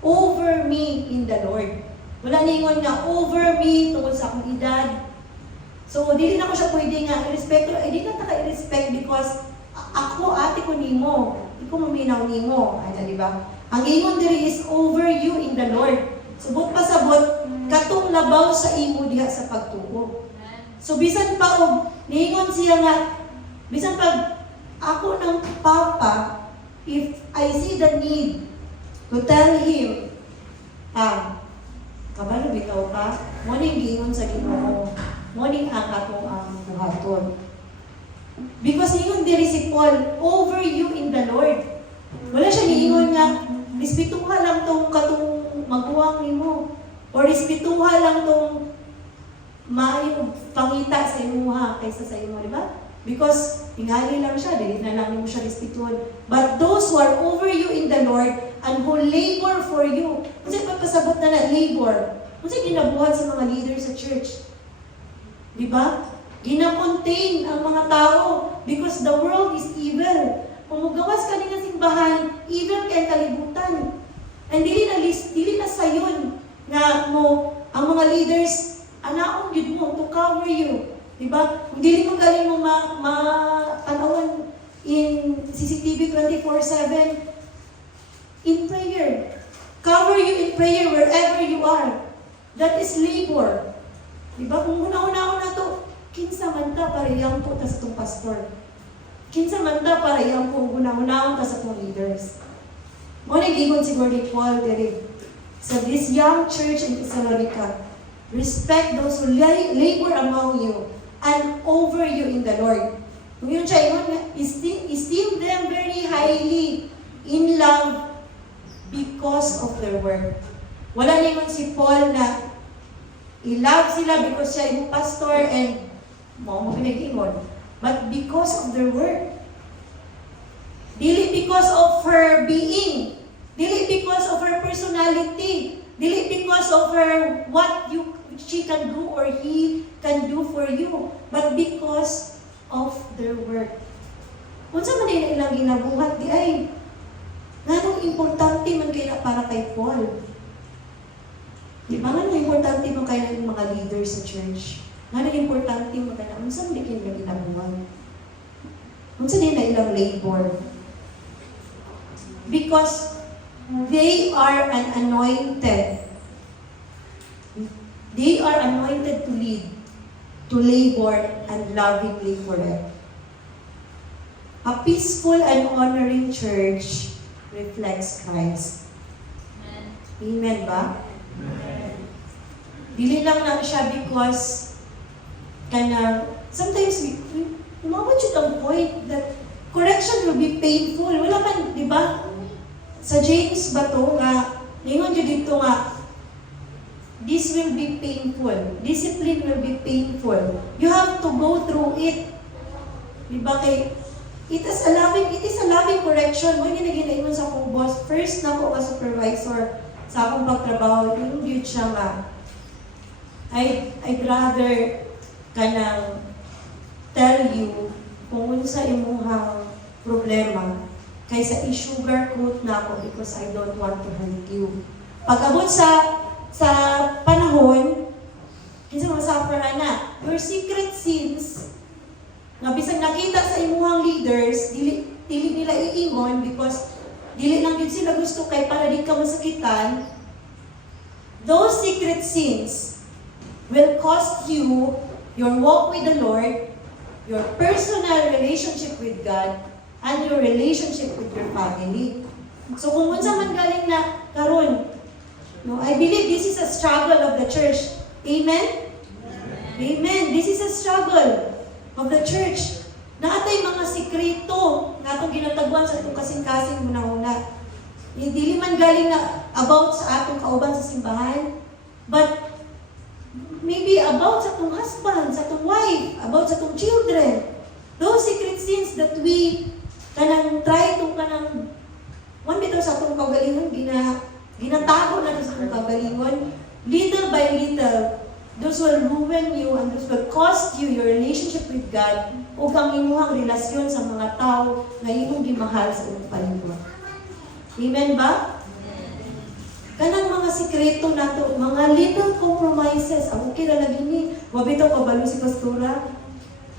over me in the Lord. Wala ningon nga over me tungkol sa akong edad. So, dili na ko siya pwede nga i-respeto. Di na taka-i-respect because ako, ate ko nimo. Ikaw maminaw nimo. Ay, di ba? Ang ingon diri is over you in the Lord. Subot pa sabot, katong labaw sa imo diha sa pagtuo. So, bisan pa og niingon siya nga, bisan pag ako ng papa, if I see the need to tell him, kabalo bitaw ka, morning giingon sa Ginoo, morning ang atong ang buhaton. Because niingon diri si Paul, over you in the Lord. Wala siya niingon nga, respetuha lang tong katong maguwang nimo, or respetuha lang tong maayo pangita sa imuha kaysa sa imo, di ba? Because tingali lang siya, dili na lang mo siya respetuhan. But those who are over you in the Lord and who labor for you, kasi pagpasabot na labor, kasi ginabuhat sa mga leaders sa church. Di ba? Gina-contain ang mga tao because the world is evil. Kung mugawas ka nga simbahan, evil kay kalibutan. And dili na sayon nga mo ang mga leaders anaon yun mo to cover you. Diba? Hindi mo galing mo matanawan in CCTV 24/7 in prayer. Cover you in prayer wherever you are. That is labor. Diba? Kung una-una to, kinsa man ta parehang po ta sa itong pastor. Kinsa man ta parehang po una-una ta sa itong leaders. Muna gigon si Gordon Paul diri sa this young church in Thessalonica. Respect those who labor among you and over you in the Lord. Kung yun siya, esteem them very highly in love because of their work. Wala naman si Paul na i-love sila because siya yung pastor and mo pinag-ingon. But because of their work. Dili because of her being. Dili because of her personality. Dili because of her what she can do or he can do for you, but because of their work. Kung sa man ilang ginabuhat, di ay, nanong importante man kaya para kay Paul. Di ba nga importante mo kayo ng mga leaders sa church? Nga importante mo kayo na, unsan di kayo na ginabuhan? Unsan din na ilang labor? Because they are an anointed. They are anointed to lead, to labor, and lovingly for it. A peaceful and honoring church reflects Christ. Amen ba? Dili lang na siya because sometimes umabot siya ang point that correction will be painful. Wala man, di ba? Sa James ba to nga, lingon dyan dito nga, this will be painful. Discipline will be painful. You have to go through it. Di ba kay, it is a loving correction. Mo ni naginaingon sa akong boss, first na ko ka supervisor sa akong pagtrabaho, yung yun siya nga, I'd rather kanang tell you kung unsa imuhang problema kaysa i-sugarcoat na ako because I don't want to hurt you. Pag-abot sa panahon, kinsa masuffer na, your secret sins, nga bisag nakita sa imuhang leaders, dili nila iingon because dili lang yun sila gusto kay para di ka masakitan. Those secret sins will cost you your walk with the Lord, your personal relationship with God, and your relationship with your family. So kung unsa man galing na karon, no, I believe this is a struggle of the church. Amen? Amen. This is a struggle of the church. Naatay mga sikreto nga atong ginatagwan sa atong kasing-kasing muna-una. Dili man galing na about sa atong kauban sa simbahan, but maybe about sa atong husband, sa atong wife, about sa atong children. Those secret sins that we try to one bitaw sa atong kagalingon, ginatago na sa atong kagalingon, little by little, those will ruin you and those will cost you your relationship with God o kang imuhang relasyon sa mga tao na imong gimahal sa imong palibot. Amen ba? Kanang mga sikreto nato, mga little compromises. Ako kira lagi ni, wabitaw kabalo si pastora.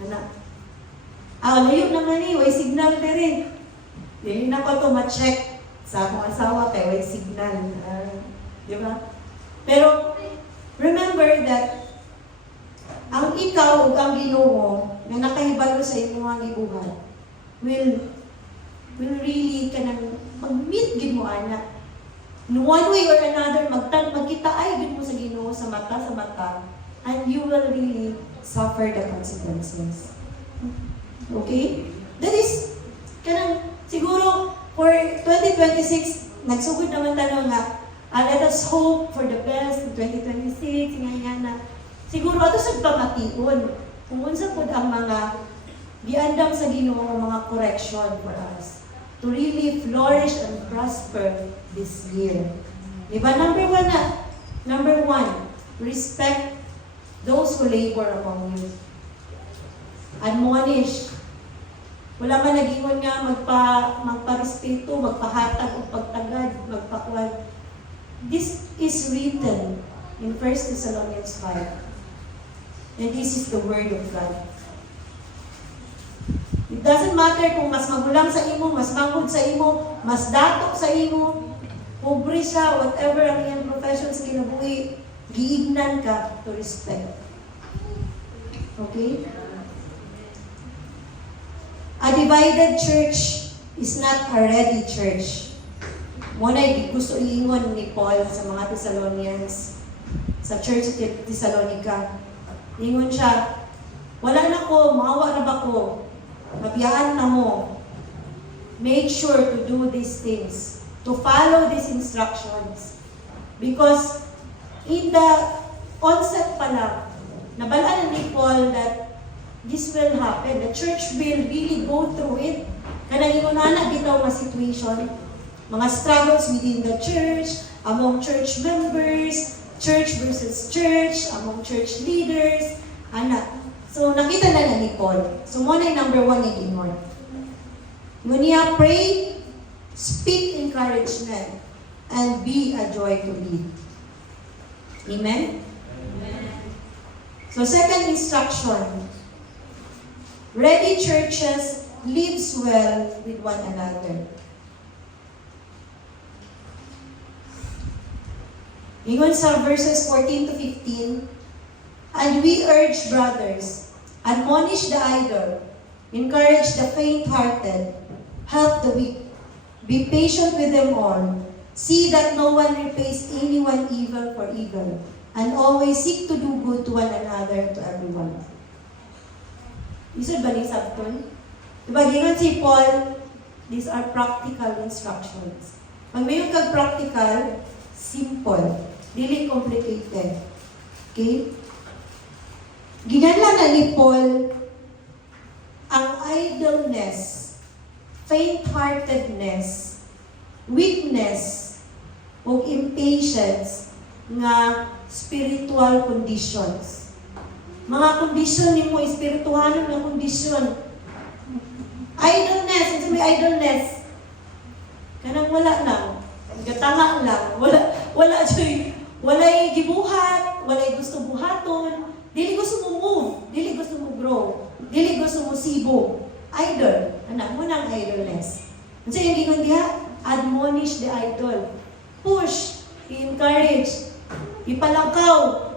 Anak. Layo naman ni, way signal na rin. Dili na ko ito ma-check sa akong asawa kay way signal. Di ba? Pero, remember that ang ikaw o ang Ginoo na nakahibalo sa imong gibuhat will really kanang mag-meet gid mo ana. In one way or another, magkita ay gid mo sa Ginoo sa mata, and you will really suffer the consequences. Okay? That is, kanang, siguro, for 2026, nagsugod naman tayo nga, let us hope for the best in 2026, nga na. Siguro, ato sa pamatiun, kung unsa po ang mga giandam sa Ginoo ang mga correction for us to really flourish and prosper this year. Diba? Number one, respect those who labor among you. Admonish. Wala man nagingon nga magpa-respeto, magpahatag o pagtagad, magpakuan. This is written in 1 Thessalonians 5. And this is the word of God. It doesn't matter kung mas magulang sa imo, mas mangod sa imo, mas datok sa imo, pobre siya, whatever ang iyang profession sa kinabuhi, giignan ka to respect. Okay? A divided church is not a ready church. Muna gusto iingon ni Paul sa mga Thessalonians, sa church sa Thessalonica. Ingon siya, wala na ko, maawa na ba ko? Mabiyaan na mo. Make sure to do these things, to follow these instructions. Because in the onset pa lang, nabalaan ni Paul that this will happen. The church will really go through it. Kanang inunana bitaw nga situation, mga struggles within the church, among church members, church versus church, among church leaders, So, nakita na ni Paul. So, muna yung number one ni Lord. Ngunit pray, speak encouragement, and be a joy to lead. Amen? So second instruction, ready churches lives well with one another. Ingon sa verses 14 to 15, and we urge brothers, admonish the idle, encourage the faint-hearted, help the weak, be patient with them all, see that no one repays anyone evil for evil, and always seek to do good to one another, to everyone. Isod ba ni Sabton? Diba, gingan si Paul, these are practical instructions. Pag mayroon kag practical, simple, dili complicated. Okay? Ginanla na ni Paul ang idleness, faint-heartedness, weakness, o impatience nga spiritual conditions. Mga kondisyon ni mo, espirituhanon nga kondisyon. Idleness, ito may idleness. Kanang wala lang. Gatanga lang. Wala'y gibuhat, wala'y gusto buhaton, dili gusto mo move, dili gusto mo grow, dili gusto mo sibo. Idle. Anak mo ng idleness. Ano yung gingon diha? Admonish the idle. Push, encourage, ipalangkaw,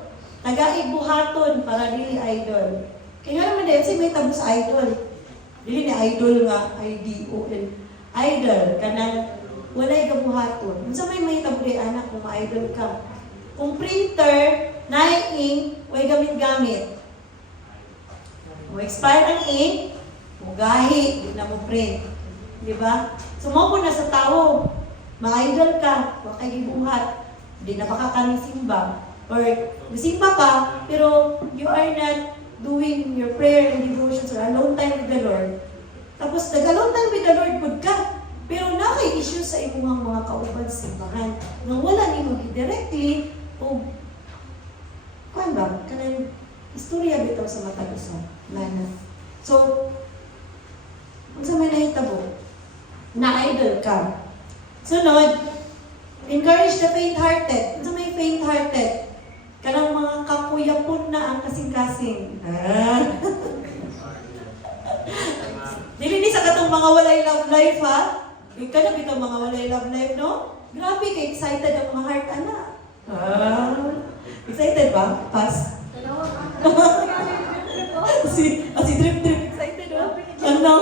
tagaig buhaton para dili idle. Kaya nga naman din, may tabo sa idle. Dili ni idol nga, I-D-O-L. Idol, kanang walay gabuhaton. Unsa may tabo di anak kung ma-idol ka. Kung printer, na-ink, way gamit-gamit. Kung expire ang ink, gahi, di na mo print. Di ba? Sumuko na sa tao, ma-idol ka, huwag kay gibuhat, di na makakanisimba. Or, nasimba ka, pero you are not doing your prayer and devotions or alone time with the Lord. Tapos, nag-alone time with the Lord, good ka. Pero naka-issue sa imong mga kauban sa simbahan. Nang wala ni mo directly, o, kuwan ba? Kanang istorya bitaw sa mata sa lana. So, kung sa may nahitabo, na-idol ka. Sunod, encourage the faint-hearted. Kung sa may faint-hearted, kanang mga kakuyapon na ang kasing-kasing. Dili ni sa katong mga walay love life, ha? Ika na bitong mga walay love life, no? Grabe, kay excited ang mga heart, ana. Excited ba? Pass? si Drip excited, ha? Ano?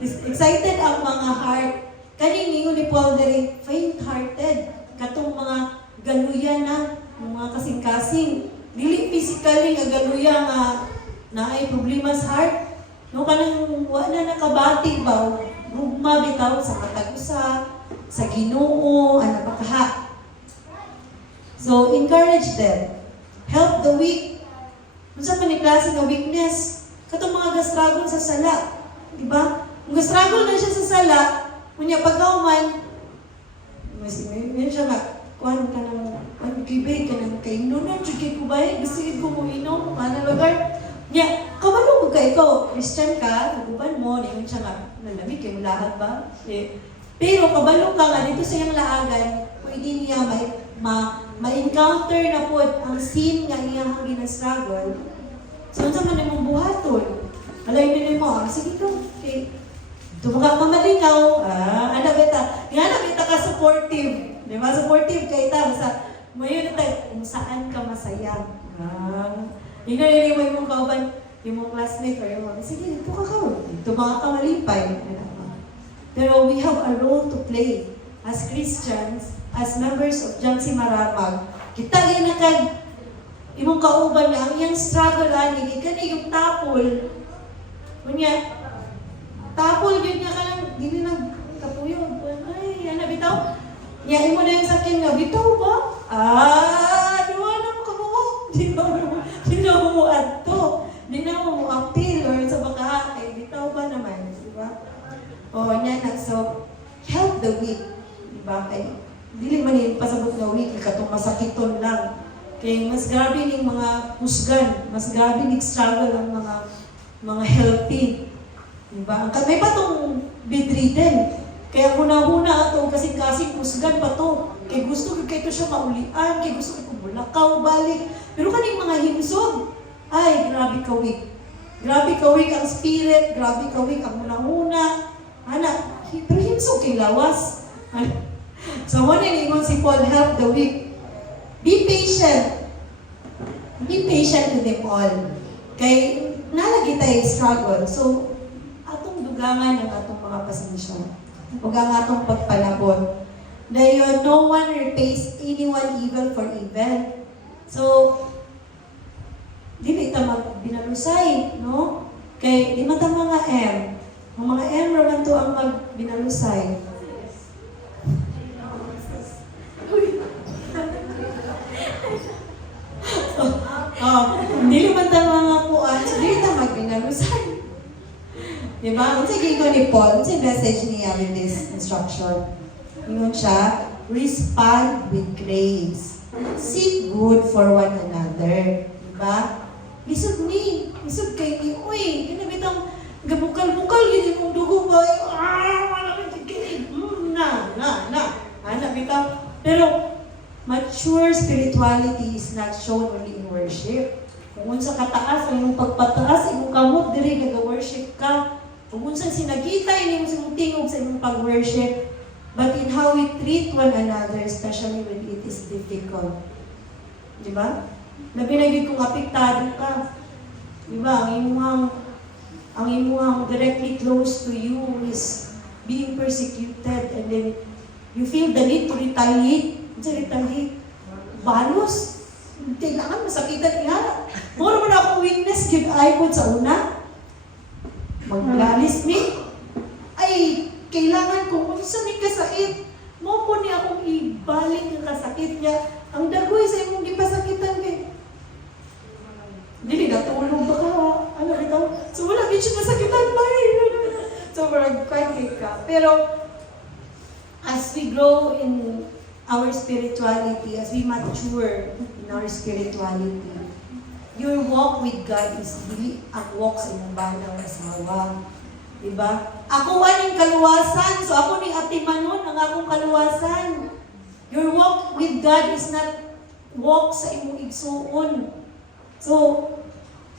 Excited ang mga heart. Kaning ningon ni Paul diri, faint-hearted. Katong mga galuya na, mga kasing-kasing. Dili physically nga galuya nga naay problema sa heart. No, kanang wala na nakabati ba, rugma bitaw sa matag-usa, sa Ginoo, ana pa kaha. So, encourage them. Help the weak. Unsa man ni klase nga weakness? Katong mga gastruggle sa sala, di ba? Kung gastruggle na siya sa sala, kunya pagkauman, may siya nga, kuhan ka ng kibay ka ng kainunan, sige ko ba gusto ko mo inom, mana lugar. Nya, kabalo mo ka ikaw, Christian ka, naguban mo, niyon siya nga, nalamig kayo lahat ba? Pero kabalo ka nga, dito sa iyang laagan, pwede niya ma-encounter na po ang sin nga iyang gina-struggle. So, unsa man imong buhaton? Alay nila mo, sige ko, okay. Tumaka ka malingaw, ano beta? Nga na beta ka supportive. Di ba? Supportive kay ta. Basta, mayon na tayo, kung saan ka masaya. Hindi na mo yung kauban, yung mga classmate or yung mga, sige, dito ka kaw. Dito mga kamalipay. Pero we have a role to play as Christians, as members of Jamsi Maramag. Kita yan na kag imong kauban na ang iyang struggle ani, gani yung tapol. Kunya, tapol yun nga ka lang, hindi na kapuyog. Ay, yan na bitaw. Yain mo na yung sakin nga, bitaw ba? Diwa na mo kamuhok. Di na mo adto. Di na mo appeal or sa baka, ay bitaw ba naman? Diba? O, yan na. So, help the weak. Diba? Kay, dili man yung pasabot na weak, katong masakiton lang. Kaya mas grabe ng mga husgan, mas grabe ng struggle ang mga healthy. Diba? May pa itong bedridden. Kaya huna-huna ato, kasing-kasing kusgan pa to. Kay gusto ko kayo siya maulian, kay gusto ko bulakaw, balik. Pero kaning mga himsog, ay, grabe kawik. Grabe kawik ang spirit, grabe kawik ang huna-huna. Ana, pero himsog kay lawas. So, one ingon si Paul, help the weak. Be patient. Be patient with them all. Kay, nalagi tayo struggle. So, atong dugangan ang atong mga pasensya. Huwag ang atong pagpalabot. Dahil no one repays anyone evil for evil. So, dili ta magbinalusay, no? Kay, di man ta mga M. Ang mga M raman to ang magbinalusay. Dili man ta mga kuan, so dili ta magbinalusay. Diba? Unsa gingo ni Paul, unsa message niya with this instruction? Ingon siya, respond with grace. Seek good for one another. Diba? Lisod ni, lisod kay ni, uy, kinabitang gabukal-bukal, yun yung dugo ba? Anak bitaw. Pero, mature spirituality is not shown only in worship. Kung unsa kataas, ang imong pagpataas, imong kamot, diri nag-worship ka. Kung unsa sinagita, ini imong tingog sa imong pag-worship. But in how we treat one another, especially when it is difficult. Di ba? Labi na gid kung apektado ka. Di ba? Ang imuhang directly close to you is being persecuted, and then you feel the need to retaliate. Sa retaliate. Balos. Kailangan masakitan niya. Mura man akong weakness, give I would sa una. Maglalis mi. Ay, kailangan ko, kung isa may kasakit, mo po niya akong ibalik ang kasakit niya. Ang dagoy sa imong gipasakitan kay. Dili na tulog ba ka? Ano ito? So wala, di siya nasakitan ba eh. So parang quite ka. Pero, as we grow in our spirituality, as we mature in our spirituality, your walk with God is really ang walk sa inyong banang asawa. Diba? Ako aning kaluwasan, so ako ni Ate Manon ang akong kaluwasan. Your walk with God is not walk sa imong igsuon. So,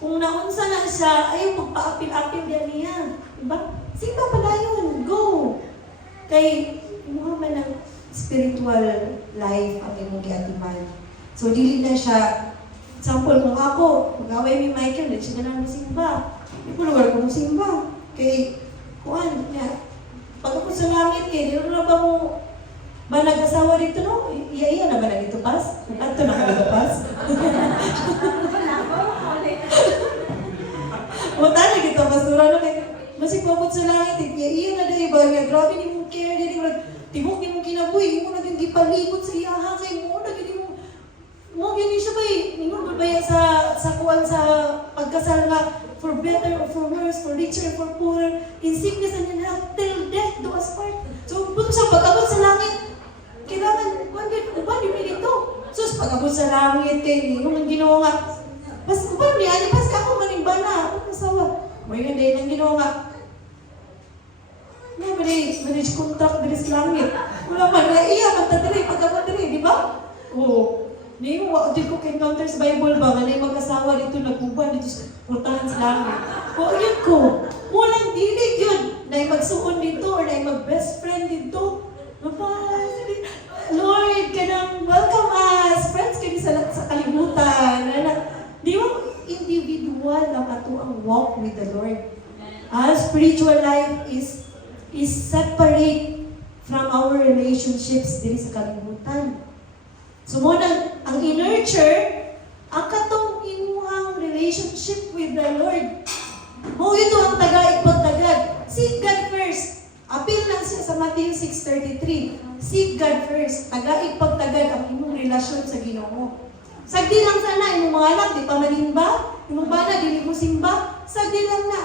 kung naunsa na siya, ayaw magpa-apil-apil niya. Diba? Sige pa pala yun, go! Kay, imuha man ang spiritual life ang imong giatiman. So, dili na siya, example, kung ako, mag-away ni Michael, dili siya na simba. Di po lugar ko simba. Kay, kuhan, niya, pag ako sa langit, di na ba mo, ba nag-asawa dito, no? Iya na ba na dito, pas? Ato na ka dito, pas? O, tala dito, pastura, no? Masig pabot sa langit, iya na dahil ba, niya, grabe ni mong care, di tibok ni mong kinabuhi, mo naging gipalibot sa iyaha, kay mo, naging mo gini siya ba ningon ba sa kuan sa pagkasal nga for better or for worse, for richer or for poorer, in sickness and in health, till death do us part. So, puto siya, pag-abot sa langit, kailangan, uban yung dito. So, pag-abot sa langit, kay ningon ang ginawa nga, pas, uban niya, pas ka ako manimbala, ano asawa? May nga din ang ginawa nga, na, manage contract diri sa langit. Wala man, iya, magtadiri, pag-abot diri, di ba? Oo. Hindi mo, di ko encounter sa Bible ba, nga na yung mag-asawa dito, nagkuban dito sa putahan sa langit. O, yun ko, walang dilig yun, na yung magsuon dito, or na yung mag-best friend dito. Lord, kanang welcome us, friends kami sa kalimutan. Di mo, individual ang ato ang walk with the Lord. Spiritual life is separate from our relationships diri sa kalimutan. So muna, ang i-nurture, ang katong imuhang relationship with the Lord. Mo ito ang taga-ipagtagad. Seek God first. Appeal lang siya sa Matthew 6:33. Seek God first. Taga-ipagtagad ang imong relasyon sa Ginoo. Sagdi lang sana, imong mga anak, di pa malimba? Imong bana, dili mo simba? Sagdi lang na.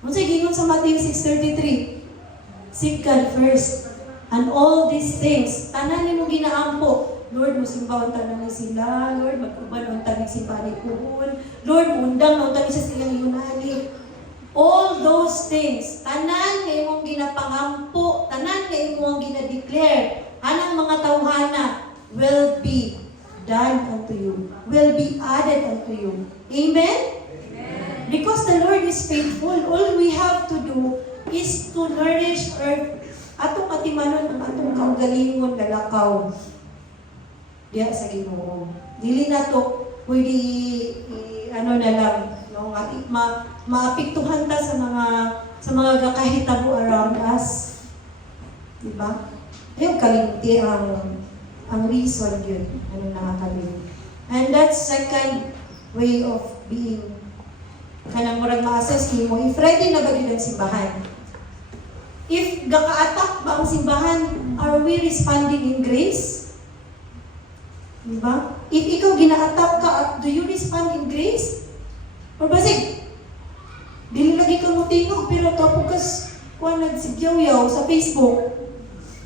Kung sa Ginoo sa Matthew 6:33, seek God first. And all these things, tanan nimo ginaampo. Lord, musimbawan tanan ni sila. Lord, magkuban ang tanig simbahan ni Kuhon. Lord, muundang ang tanig sa silang yunani. All those things, tanan nga imong ginapangampo, tanan nga imong ginadeclare, anang mga tawhana will be done unto you, will be added unto you. Amen? Because the Lord is faithful, all we have to do is to nourish our atong katimanon ang atong kaugalingon nga lakaw diya sa Ginoo. Dili na to pwede ano na lang no nga maapektuhan ta sa mga gakahitabo around us. Di ba? Yung kalimti ang reason yun ano nakakalimti. And that's second way of being kanang murag ma-assess nimo if ready na ba gyud ang simbahan. If gaka-attack ba ang simbahan, are we responding in grace? Diba? If ikaw gina-attack ka, do you respond in grace? Or basig, dili lagi ka mutingog, pero tapukas kuha nagsigyaw-yaw sa Facebook.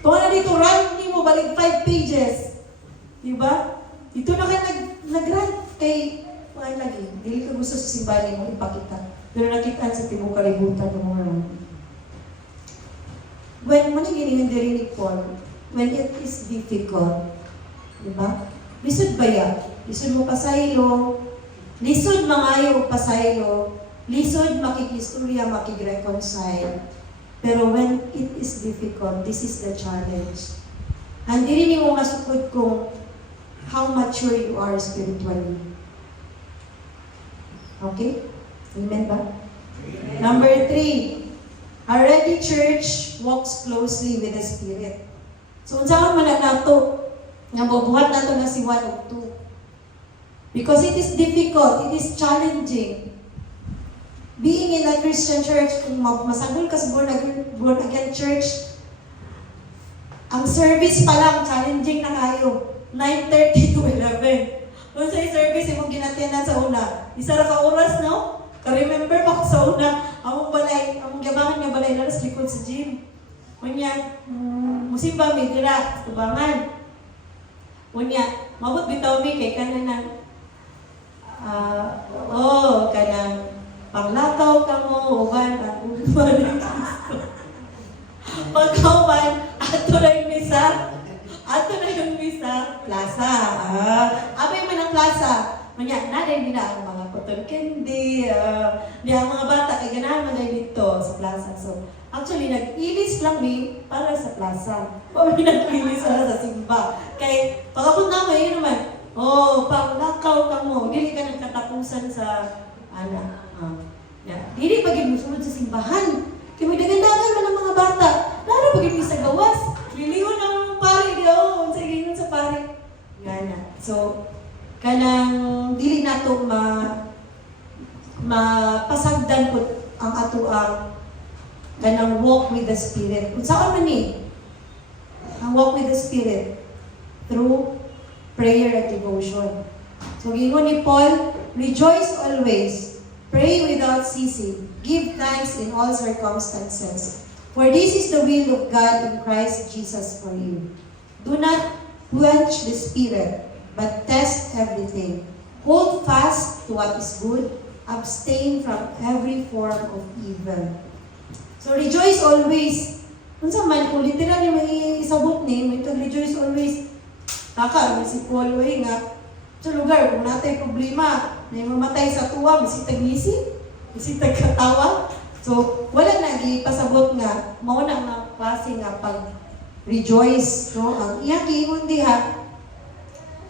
Tuwa na dito, rant mo balik 5 pages. Diba? Dito na ka nag-rant kay kuha lagi. Dili ka gusto sa simbahan mo ipakita. Pero nakita sa tibong kalibutan ng mga when manigin yung dirinig Paul, when it is difficult, di ba? Lisod ba yan? Lisod mo pasaylo, lisod mangayo o pasaylo, lisod makikistorya, makikreconcile. Pero when it is difficult, this is the challenge. And diri mo masukod kung how mature you are spiritually. Okay? Amen ba? Amen. Number 3, a ready church walks closely with the Spirit. So, unsaon man na nato, nga mabuhat nato na si 1 ug 2. Because it is difficult, it is challenging. Being in a Christian church, kung masagol ka sa born again church, ang service pa lang, challenging na kayo. 9:30 to 11. Kung sa service, imong ginatianan sa una, isa ra ka oras, no? Ka-remember pa ko sa una, among balay, among gabangan nga balay, naras likod sa gym. Unya, musimba may dira, tubangan. Unya, mabot bitaw mi kay kanang kanang panglakaw ka mo, uban, at uban ng Kristo. Pagkauban, ato na yung misa. Ato na yung misa, plaza. Abay man ang plaza. Manya, naday nila ang mga cotton candy, di ang mga bata, kay ganahan man na dito sa plaza. So, actually, nag-ilis lang mi para sa plaza. Pwede nag-ilis para sa simba. Kay, pagkapot naman, yun naman, panglakaw ka mo, dili ka nagkatapusan sa, dili pagin mo sunod sa simbahan. Kaya may dagandagan man ang mga bata. Lalo pagin mo sa gawas. Liliwan ang pari, sige sa pari. Gana. So, kanang dili nato mapasagdan po ang ato ang kanang walk with the Spirit. Kung saan man ni? Ang walk with the Spirit through prayer and devotion. So, gingon ni Paul, rejoice always, pray without ceasing, give thanks in all circumstances. For this is the will of God in Christ Jesus for you. Do not quench the Spirit, but test everything. Hold fast to what is good, abstain from every form of evil. So rejoice always. Kung sa man, kung literal yung may isabot ni, may rejoice always. Kaka, may si Paul, nga, sa lugar, kung natay problema, na mamatay sa tuwa, may si tagisi, may si tagkatawa. So, wala na, ipasabot nga, mauna nga klase nga pag-rejoice. No? Ang iyakiingon diha,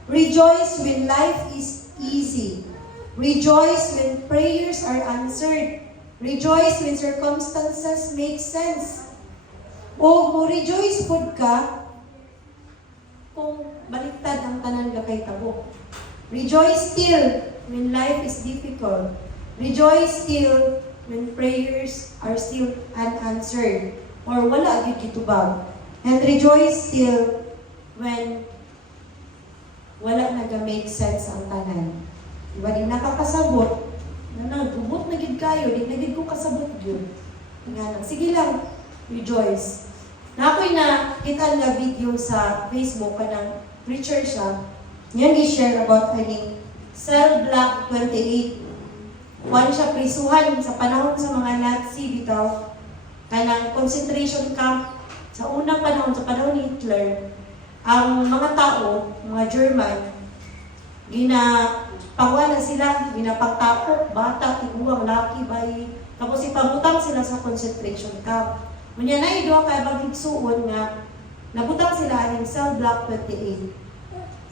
rejoice when life is easy. Rejoice when prayers are answered. Rejoice when circumstances make sense. O mo rejoice pod ka kung baliktad ang tanan ka kay tabo. Rejoice still when life is difficult. Rejoice still when prayers are still unanswered or wala gyud gitubag. And rejoice still when wala naga-make sense ang tanan. Diba, di nakakasabot, nagubot na gid kayo, di na gid ko kasabot yun. Sige lang, rejoice. Na ako'y nakita nga video sa Facebook ka ng preacher siya, yan i-share about Cell Block 28. kuan siya prisuhan sa panahon sa mga Nazi bitaw, kanang concentration camp sa unang panahon, sa panahon ni Hitler, ang mga tao, mga German, pangwana sila, ginapagtapok, bata, tiguang, laki, bayi, tapos ipabutang sila sa concentration camp. Unya na ido kay bagigsuon nga nabutang sila aning cell block 28.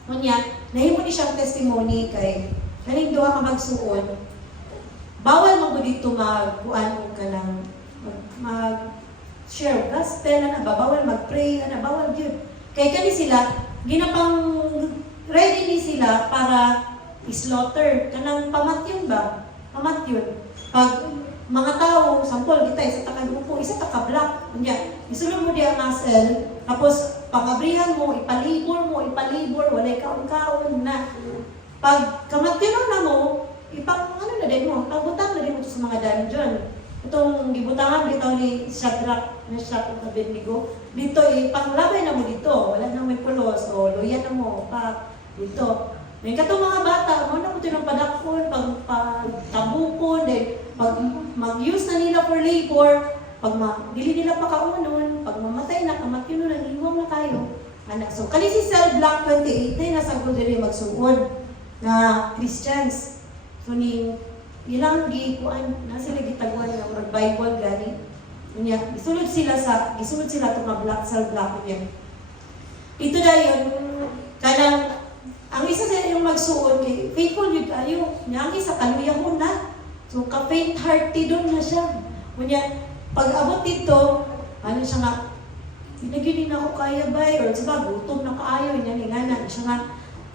Unya, nahimo ni siyang testimony kay kaning duha ka magsuon. Bawal man gud dito magkuan ka ng mag share gospel na bawal mag-pray na bawal gyud. Kay kani sila ginapang ready ni sila para slaughter kanang pamatyon ba? Pamatyon. Pag mga tao, sampol kita, isa taka-grupo, isa taka-black. Kunya, isulong mo diya ang cell, tapos pangabrihan mo, ipalibor, walay kaon-kaon na. Pag kamatino na mo, ano na din mo, pagbutang na din mo ito sa mga dungeon. Itong gibutangan dito ni Shadrach, Abednego, dito panglabay na mo dito, wala na may pulos, o luyan na mo, dito. May katong mga bata, mo na mo ito ng padakon, pagtabukon, pag mag-use na nila for labor, pag dili nila pakaunon, pag mamatay na, kamatino na, iwang na kayo. Anak. So, kani si Cell Block 28 na nasa Gulderi magsuod na Christians. So, ilang gikuan, na sila gitaguan ng Bible gani. Unya, gisulod sila itong mga Cell Block niya. Ito na yun, kanang ang isa sa yung magsuod kay faithful yun kayo. Niya ang isa kaluyahon na. So ka-faint-hearted doon na siya. Kunya pag abot dito, ano siya nga, hindi na ako kaya ba? Or sabi, gutom na kaayo, niya nga siya nga,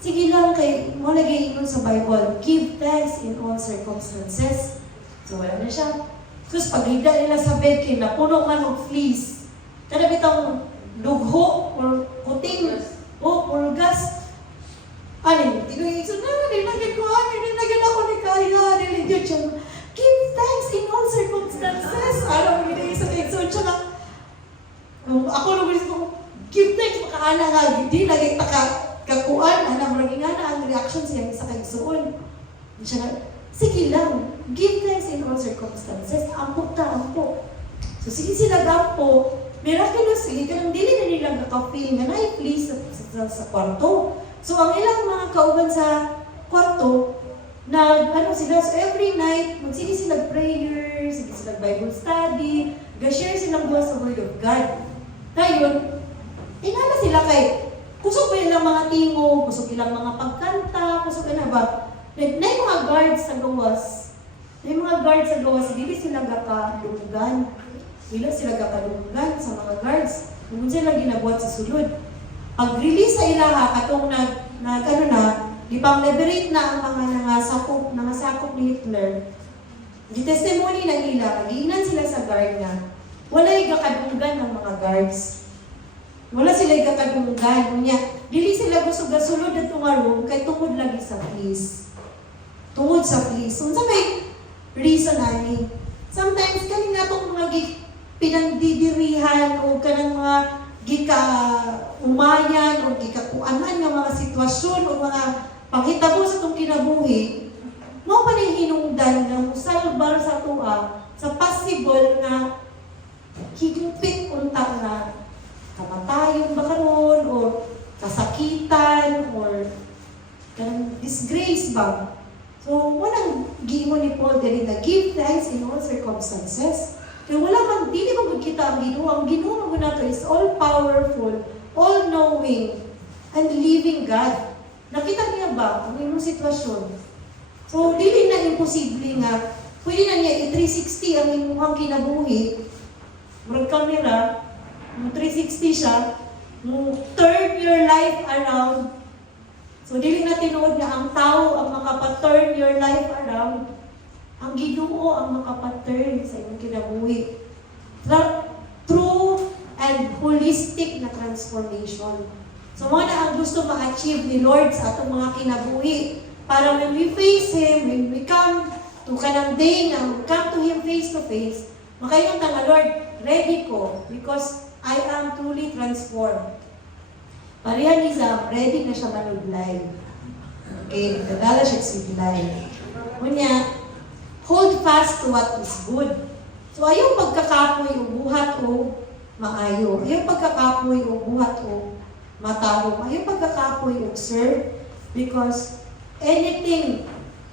sige lang kay mo lagi ingon sa Bible, give thanks in all circumstances. So wala na siya. Tapos pag higda nila sa bed kay napuno man og fleas. Kada bitang lugho or kuting o pulgas. Ano, tinuig so na, nilagyan ako ni Kaya, nilagyan siya. Give thanks in all circumstances. Ano, hindi sa exon siya na. Kung ako nung ko, give thanks, makaana nga, hindi lagi kakuan, marami nga na ang reaction siya sa kaigsoon. Siya na, sige lang, give thanks in all circumstances. Ampo. So sige sila gampo, miraculous, sige ka lang, dili na nilang nakapil nga na i-please sa kwarto. So ang ilang mga kauban sa kwarto, sila, so every night, magsige sila prayer, sige sila Bible study, ga-share silang buha sa Word of God. Ngayon, inala sila kay, kusog ba ilang mga tingo, kusog ilang mga pagkanta, kusog na ba? Na yung mga guards sa gawas, hindi sila gakadunggan. Sa mga guards. Kung sila ginabuhat sa sulod. Pag-release sa ilaha, katong di pang-liberate na ang mga nangasakop ni Hitler. Di testimony na nila, nagiinan sila sa guard nga, wala'y gakadunggan ng mga guards. Wala sila gakadunggan. Dili sila gusto gasulod at tumarong kay tungod lagi sa police. Tungod sa police. So, may reason ani. Sometimes, kani nga itong mga pinandidirihan o kanang mga gika-umayan o gika-kuanan ng mga sitwasyon o mga panghitabo sa itong kinabuhi, mo pa rin hinungdan ng salbar sa tuwa sa possible na higupit unta na kamatayon ba karon o kasakitan or disgrace ba. So, walang giingon ni Paul dili na give thanks in all circumstances. Kaya wala man, dili mo kita ang Ginoo. Ang Ginoo mo nato is all-powerful, all-knowing, and living God. Nakita niya ba ang inyong sitwasyon? So, dili na imposible nga. Pwede na niya i-360 ang inyong kinabuhi. Murag camera, 360 siya, turn your life around. So, dili na tinuod nga ang tao ang makapaturn your life around. Ang Ginoo ang makapaturn sa inyong kinabuhi. True and holistic na transformation. So, mga na ang gusto ma-achieve ni Lord sa atong mga kinabuhi. Para when we face Him, when we come to kanang day na come to Him face to face, makayon nga, Lord, ready ko because I am truly transformed. Pareha ni Zam, ready na siya manudlay. Okay, nagdala siya si Bilay. Kunya, hold fast to what is good. So ayaw pagkakapoy o buhat o maayo. Ayaw pagkakapoy o buhat o matawag. Ayaw pagkakapoy o serve because anything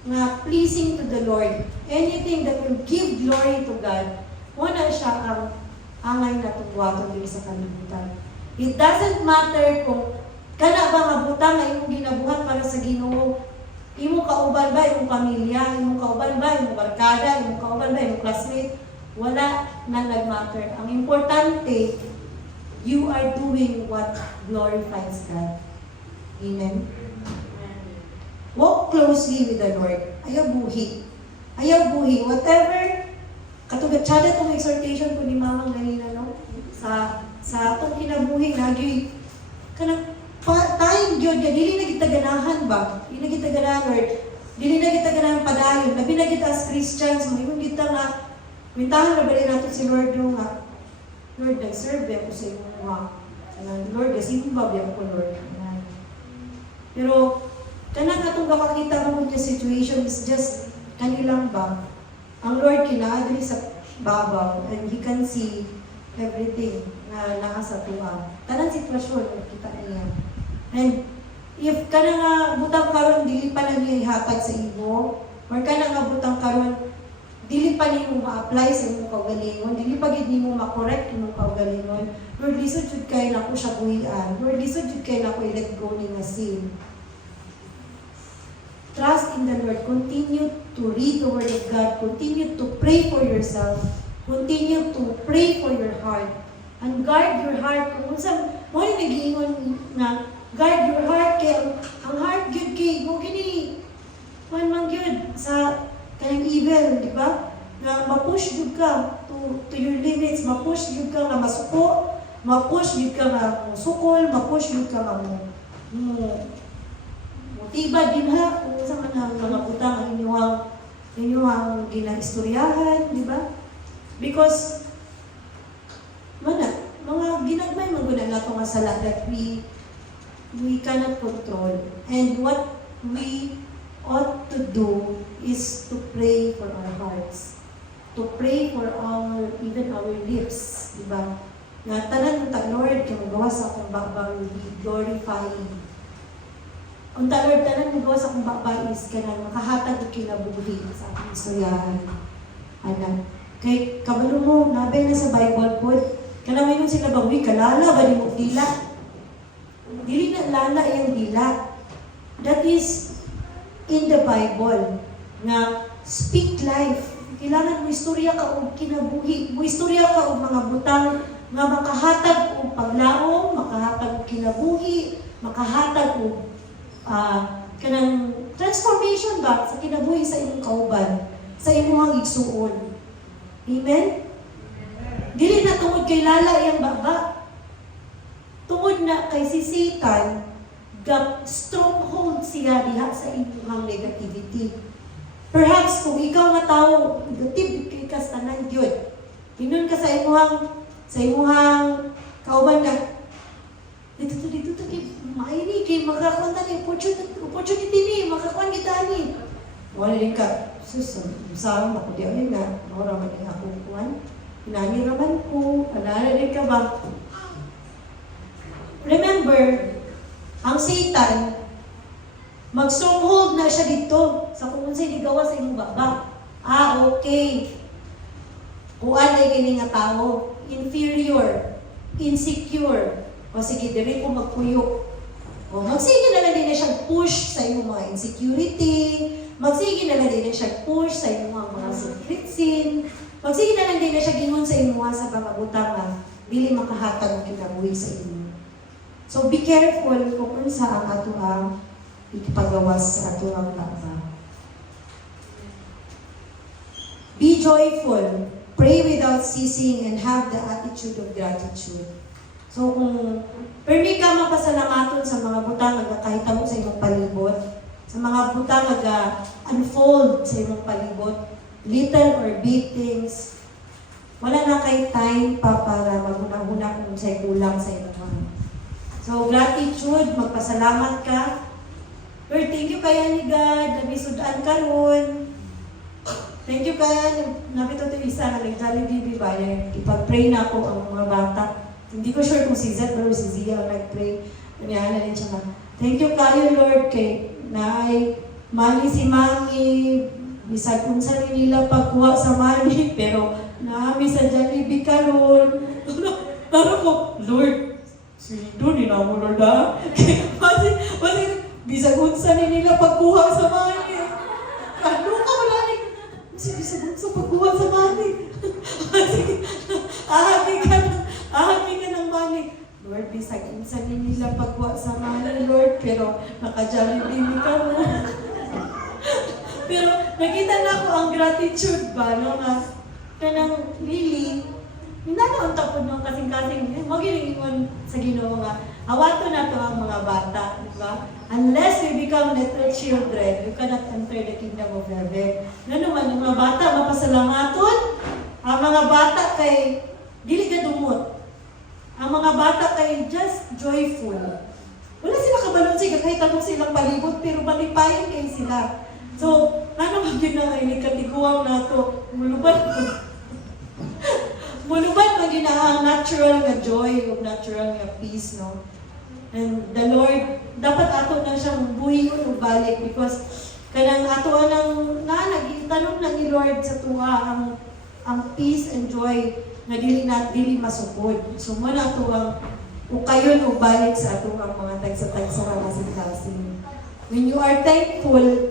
na pleasing to the Lord, anything that will give glory to God, wala siya ang angay na tungwatong din sa kalibutan. It doesn't matter kung kana ba nga butang na imong ginabuhat para sa Ginoo, imong kauban ba, imong pamilya, imong kauban ba, imong barkada, imong kauban ba, imong classmate, wala na nag-matter. Ang importante, you are doing what glorifies God. Amen? Walk closely with the Lord. Ayaw buhi. Ayaw buhi. Whatever, katulad tsada itong exhortation ko ni Mamang ganina, no? Sa itong kinabuhi, nagyoy, kanang tayong Diyod, dili na gitaganahan ba? Dili na gitaganahan, Lord. Dili na gitaganahan padayon. Labi na kita as Christians, mayroon kita nga, mintahan na bali natin si Lord yung nga, Lord, nag-serve ako sa iyo nga. Lord, kasi mo ba biya ko, Lord? Pero, kanang atong kakakita mo niya situation is just kanilang ba? Ang Lord kinaadali sa babaw and He can see everything na nasa tuwa. Tanang sitwasyon, kita niya. And if ka na nga butang karon dili pa lang niya ihatag sa imo, or ka na nga butang karon dili pa nimo ma-apply sa imong kaugalingon, dili pa gid nimo ma-correct imong kaugalingon, Lord, lisod jud kay nako siya buhian. Lord, lisod jud kay nako i-let go ni nga sin. Trust in the Lord. Continue to read the Word of God. Continue to pray for yourself. Continue to pray for your heart. And guard your heart. Kung unsa mo ni nagiingon na guard your heart kay ang heart gyud kay mo kini man man gyud sa kanang evil, di ba? Na ma-push gyud ka to your limits, ma-push gyud ka nga masuko, ma-push gyud ka nga sukol, ma-push gyud ka nga mo tiba din ha, kung sa mga butang ang inyong ginaistoryahan, di ba? Because, mga ginagmay maguna na itong masala that we cannot control. And what we ought to do is to pray for our hearts. To pray for even our lips, di ba? Nga tanan ta Lord, kaya magawa sa akong bakbang, glorifying. Ang Lord, tanan magawa sa akong bakbang is kanang makahatag o kinabuhi sa akong istoryahan. Anak. Kay kabalo mo, nabay na sa Bible po, kanang sila bang, kalala ba di mo dila? Dili na lala yung dila. That is in the Bible. Nga, speak life. Kailangan mo istorya ka o kinabuhi. Mo istorya ka o mga butang nga makahatag o paglaom, makahatag o kinabuhi, makahatag o kanang transformation ba sa kinabuhi sa imong kauban, sa imong igsuon. Amen? Dili na tungod kay lala iyang baba. Tungod na kay si Satan, stronghold siya diha sa imong negativity. Perhaps kung ikaw nga tao, negative kay ka sa tanan gyud. Pinon ka sa imong kauban ka. Dito kay maini kay makakuan ta ni opportunity ni makakuan kita ni. Wala rin ka. Sus, sarang ako diya nga. Ora man ni ako kuan. Pinani raman ko. Alala rin ka ba? Remember, ang Satan, mag-stronghold na siya dito sa kung unsay ligawa sa imong baba. Okay. Kuan ay kini nga tao, inferior, insecure. O sige, diri ko magpuyok. O magsige na lang din na siya push sa imong mga insecurity. Magsige na lang din na siya push sa imong mga secret sin. Magsige na lang din na siya gingon sa imong sa pangabutang nga dili makahatag og kinabuhi sa inyo. So be careful kung unsa ang ato ang ipagawas sa ato ang baba. Be joyful, pray without ceasing, and have the attitude of gratitude. So kung permi ka mapasalamaton sa mga butang nga kahitabo sa imong palibot, sa mga butang nga unfold sa imong palibot, little or big things, wala na kay time pa para maghuna-huna kung sa'y kulang sa imong. So gratitude, magpasalamat ka. Lord, thank you kaya ni God, nabisudan ka ron. Thank you kaya napito to isa na nag-Jollibee ba ipag-pray na ako ang mga bata. Hindi ko sure kung si Zed pero si Zia ang nag-pray. Nangyari na rin siya na. Thank you kayo Lord kay na ay mali si Mami. Bisag unsa ni nila pagkuha sa mali pero naami sa Jollibee karon. Ano ko Lord Sido ni na mo Lord ha? Kasi bisag unsa ni nila pagkuha sa mali. Ano ka wala ni bisag unsa pagkuha sa mali. Ahagi ka ng mali. Lord, bisag unsa ni nila pagkuha sa mali Lord pero naka-Jollibee ka mo. Pero nakita na ko ang gratitude ba no nga kanang Lily hinanaon ta pud no kasing-kasing magilingon sa Ginoo nga awato na to ang mga bata, di ba? Unless we become little children, you cannot enter the kingdom of heaven. Ngano man yung mga bata mapasalamaton, ang mga bata kay dili ka dumot. Ang mga bata kay just joyful. Wala sila kabalon siya kahit anong silang palibot pero malipayon kay sila. So, ano ba yun na ngayon, katiguang na ito, muluban ba yun ang natural na joy o natural na peace, no? And the Lord, dapat ato na siyang buhiyon o balik because kanang ato ng nagitanong na ni Lord sa tuwa ang peace and joy na dili masukod. So, mo na ito ang ukayon o balik sa ato ang mga tagsa-tagsa kasing-kasing. When you are thankful,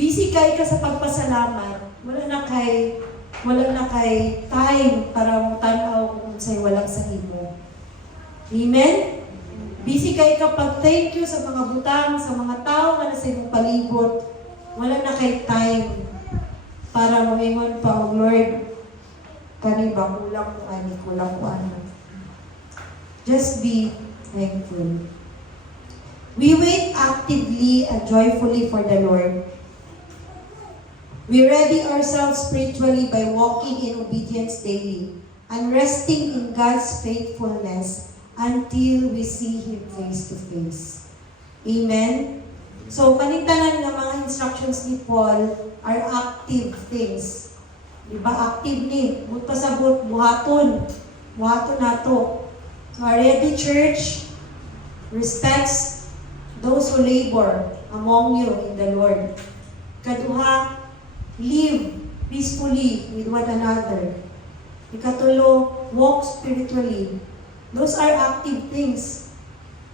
busy kay ka sa pagpasalamat, wala na kay time para mo tanaw kung sa'yo walang sa imo. Amen? Busy kay ka pag thank you sa mga butang, sa mga tao na sa imong palibot, wala na kay time para mo ingon pa, oh Lord, kani ba, kulang ko ano. Just be thankful. We wait actively and joyfully for the Lord. We ready ourselves spiritually by walking in obedience daily and resting in God's faithfulness until we see Him face to face. Amen? So, kanitanan ng mga instructions ni Paul are active things. Diba? Active ni. Buot pasabot, buhaton. Buhaton nato. So, our ready church respects those who labor among you in the Lord. Kaduha, live peacefully with one another. Ikatulo, walk spiritually. Those are active things.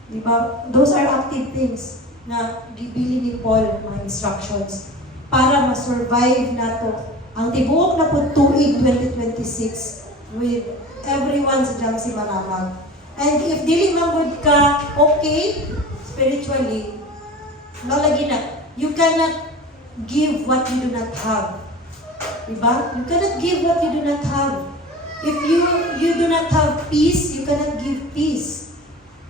Diba? Those are active things na gibili ni Paul mga instructions para ma-survive nato ang tibuok na po tuig 2026 with everyone sa diyang si Maramag. And if dili manggod ka okay spiritually, nalagi na, you cannot give what you do not have. Diba? You cannot give what you do not have. If you do not have peace, you cannot give peace.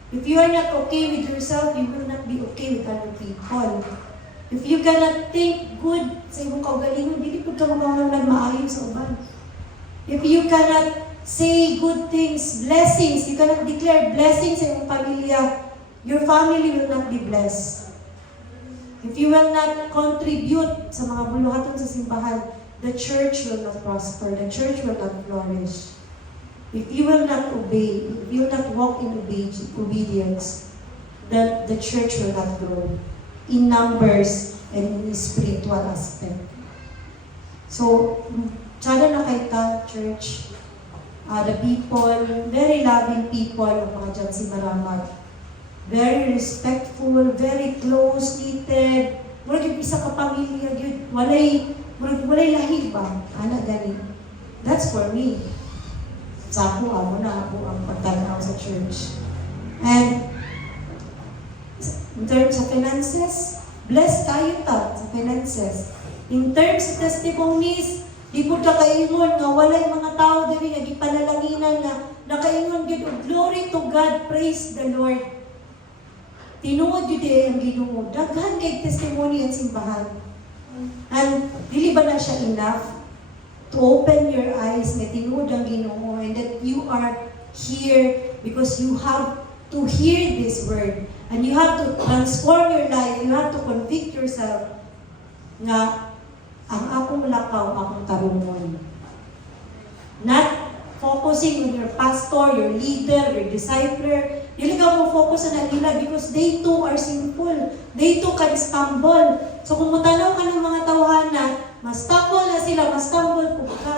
If you are not okay with yourself, you will not be okay with other people. If you cannot think good sa imong kaugalingon, dili pud ka makahanglan maayo sa uban. If you cannot say good things, blessings, you cannot declare blessings sa imong pamilya, your family will not be blessed. If you will not contribute sa mga buluhaton sa simbahan, the church will not prosper, the church will not flourish. If you will not obey, if you will not walk in obedience, then the church will not grow in numbers and in spiritual aspect. So, tsada na kay ta, church, the people, very loving people, ang mga dyan si Maramag. Very respectful, very close-knitted. Murag yung isa ka pamilya, yun, walay lahig ba? Ana gani. That's for me. Sa ako, amo na ako ang pagtanaw sa church. And in terms of finances, blessed tayo ta sa finances. In terms of testimonies, di po ka kaingon nga walay mga tao diri nga gipanalanginan nga nakaingon gid og glory to God, praise the Lord. Tinuod yun ang Ginoo. Daghan kay testimony ang simbahan. And dili ba na siya enough to open your eyes na tinuod ang Ginoo and that you are here because you have to hear this word and you have to transform your life. You have to convict yourself nga ang akong lakaw, akong tarungon. Not focusing on your pastor, your leader, your discipler. Dili ka mo focus sa nila because they too are sinful. They too can stumble. So kung mutanaw ka ng mga tawhana, ma-stumble na sila, ma-stumble po ka.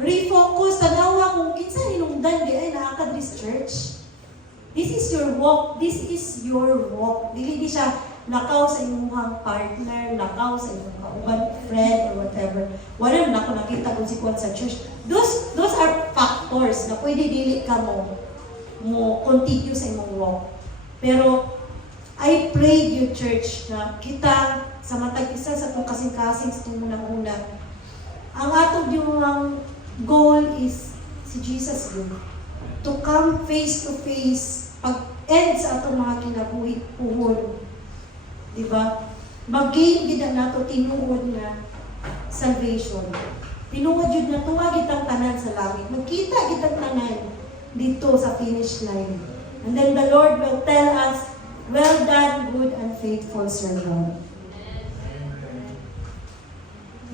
Refocus, tanawa kung kinsa hinungdan di ay naakad this church. This is your walk. This is your walk. Dili di siya lakaw sa imuhang partner, lakaw sa imuhang kauban, friend, or whatever. Wala na ako nakita kung si Kwan sa church. Those are factors na pwede dili ka mo continue sa imong walk. Pero, I pray you church na kita sa matag isa sa itong kasing-kasing sa itong unang-una. Ang atong yung goal is si Jesus yun. To come face to face, pag-end sa atong mga kinabuhi-puhon. Diba? Mag-gain gid nato tinuod na salvation. Tinuod yun na tuwagit ang tanan sa langit. Magkita gid ang tanan dito sa finish line. And then the Lord will tell us, well done, good and faithful servant.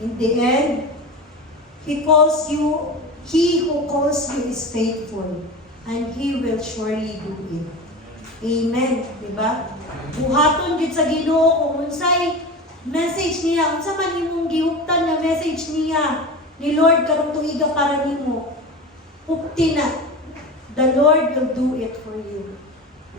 In the end, He who calls you is faithful, and He will surely do it. Amen, di ba? Buhaton gid sa Ginoo kung unsay message niya, unsa man imong gihuptan na message niya ni Lord karong tuiga para nimo. Upti na. The Lord will do it for you.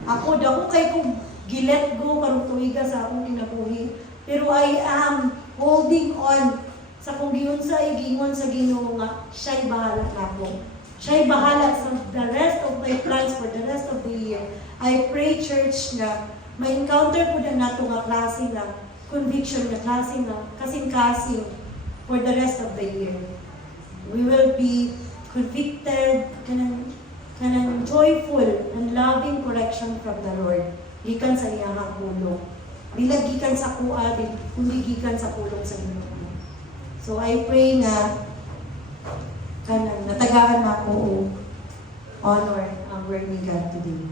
Ako dako kay kong gilet go karong tuiga sa akong kinabuhi, pero I am holding on sa kung giunsay gingon sa Ginoo nga siya'y bahala nako. Siya'y bahala sa the rest of my plans for the rest of the year. I pray, church, na may encounter po na nato nga klase na conviction, na klase na kasing-kasing for the rest of the year. We will be convicted, kanang joyful and loving correction from the Lord. Gikan sa iyang pulong. Dila gikan sa kuha, kundi gikan sa pulong sa Ginoo. So I pray na kanang natagaan na ko honor ang word ni God today.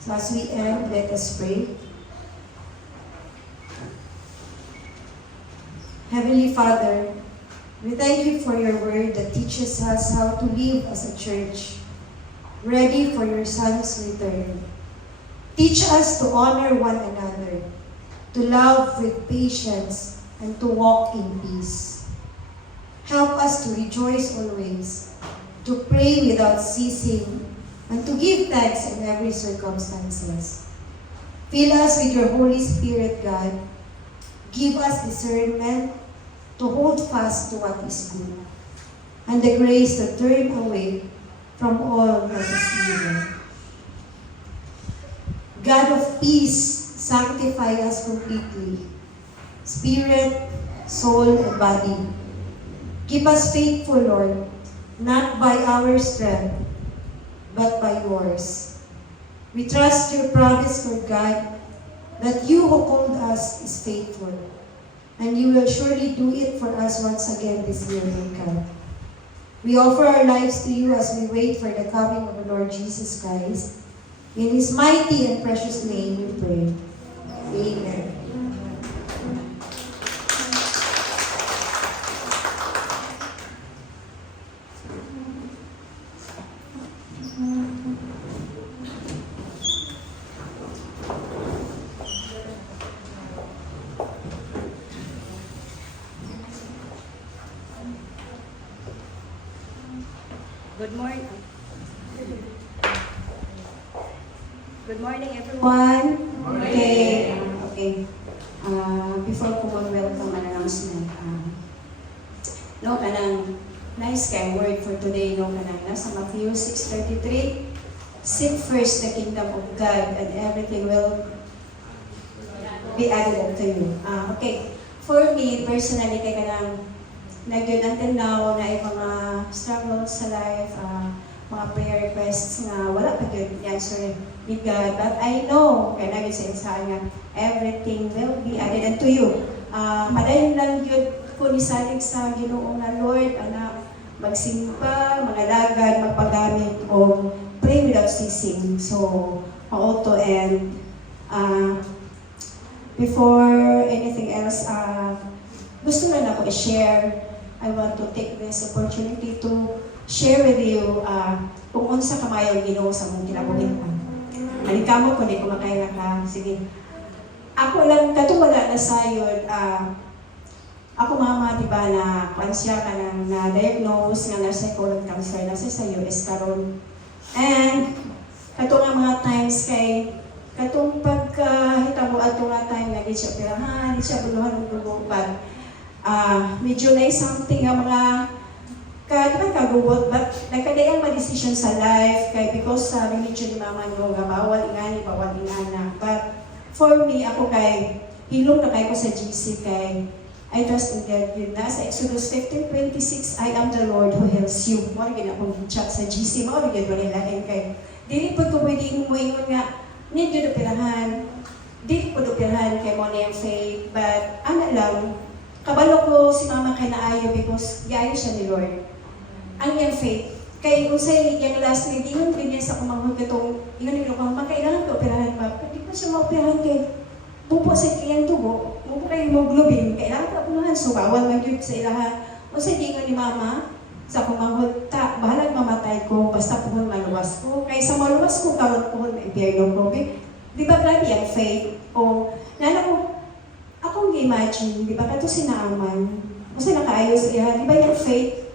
So as we end, let us pray. Heavenly Father, we thank you for your word that teaches us how to live as a church, ready for your Son's return. Teach us to honor one another, to love with patience, and to walk in peace. Help us to rejoice always, to pray without ceasing, and to give thanks in every circumstances. Fill us with your Holy Spirit, God. Give us discernment to hold fast to what is good, and the grace to turn away from all that is evil. God of peace, sanctify us completely, spirit, soul, and body. Keep us faithful, Lord, not by our strength, but by yours. We trust your promise, Lord God, that you who called us is faithful, and you will surely do it for us once again this year, Lord God. We offer our lives to you as we wait for the coming of the Lord Jesus Christ. In His mighty and precious name we pray. Amen. Good morning. Good morning, everyone. Okay. Before ko mag-welcome an announcement, no, kanang nice kay word for today, no, kanang nasa Matthew 6:33, seek first the kingdom of God and everything will be added unto you. Okay. For me, personally, kay kanang nagyod until now na yung mga struggles sa life, mga prayer requests na wala pa yun answer ni God. But I know, kaya nagyod sa insahan nga, everything will be added unto you. Padayon lang yun ko nisalig sa Ginoo na Lord, anak, magsimpa, mangalagad, magpagamit, o pray without ceasing. So, auto and before anything else, gusto lang ako i-share. I want to take this opportunity to share with you kung unsa kamayo ang Ginoo sa mong kinabuhi. Alikamo ko di ko makaya ka. Sige. Ako lang katong wala na sayod. Ako mama, di ba, na siya ka na-diagnose nga na sa colon cancer na sa US karon. And katong nga mga times kay katong pagkahitabo ato nga time nga di siya operahan, di siya buluhan ng dugo, but medyo na something nga mga kagubot, but nagkadayang ma-decision sa life kay because sa religion ni mama nyo nga bawal ingani, bawal ingana. But for me, ako kay hilong na kay ko sa GC kay I trust in God. Yun na sa Exodus 15:26, I am the Lord who heals you. Mawag yun akong chat sa GC, mawag yun manilain kay dili po ko pwede ingon nga need yun operahan. Dili po operahan kay mo na yung faith, but ano lang, kabalo ko si mama kay naayo because gayo siya ni Lord. Ang yung faith, kay usay yung last night, ingon din niya sa kumanghod katong, ingon ko, kailangan ko operahan ba? Hindi ko siya ma-operahan kay bupo sa kiyang tubo, bupo kay hemoglobin, kailangan ko apunuhan, so bawal man yun sa ilahan. Usay di ingon ni mama, sa kumanghod, bahalag mamatay ko, basta puhon maluwas ko. Kay sa maluwas ko, karon puhon na impyerno ko. Di ba grabe yung faith? O, nana ko, akong imagine, di ba kato sinaaman, kasi nakaayos iya, di ba yung faith?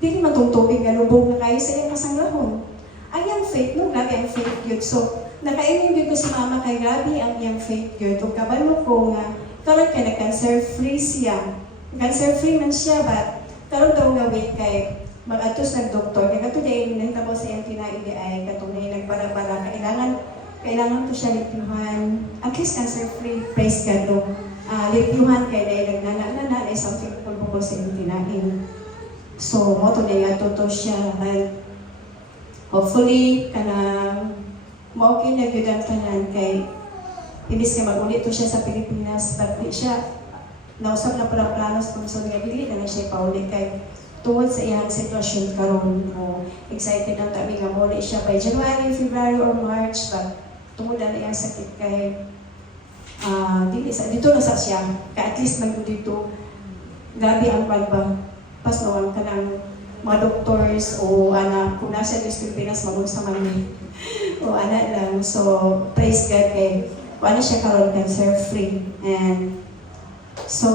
Di naman itong tubig na lubog na kayo sa iyang kasanglahon. Ang yung faith, no, grabe ang faith yun. So, nakainin ko si mama kay grabe ang yung faith yun. Kung kabalo ko nga, karon ka na cancer-free siya. Cancer-free man siya, but karon daw gawin kay mag-atos ng doktor. Kaya kato dahil nahitabo sa iyang tinaidi ay katong na nagbara-bara. Kailangan ko siya lipiuhan. At least cancer-free, praise God, no. Lipiuhan kay dahil nagnana ay something pulbukol sa iyang tinain. So, mo to na to siya. And hopefully, kanang maokay na yun ang tanan kay imbis ka mag-ulit to siya sa Pilipinas, but di siya nausap na pala planos kung sa nga dili na siya paulit kay tungod sa iyang sitwasyon karon. Excited ang tabi nga muli siya by January, February, or March, but tungod na iyang sakit kay dito na sa siya, kaya at least dito grabe ang pagba pas naman ka ng mga doctors o anak, kung nasa Pilipinas, magulsa man o anak lang. So, praise God kay wala siya karon cancer-free. And so,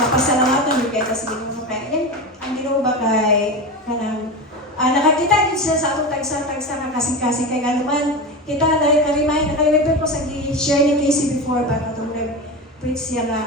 mapasalamatan yung kaya kasi Ginoo kaya yan, ang Ginoo ba kay kanang nakakita din siya sa atong tagsa nga kasing-kasing kay ganuman kita dahil naka-remember ko sa share ni Casey before ba katong nag-preach siya nga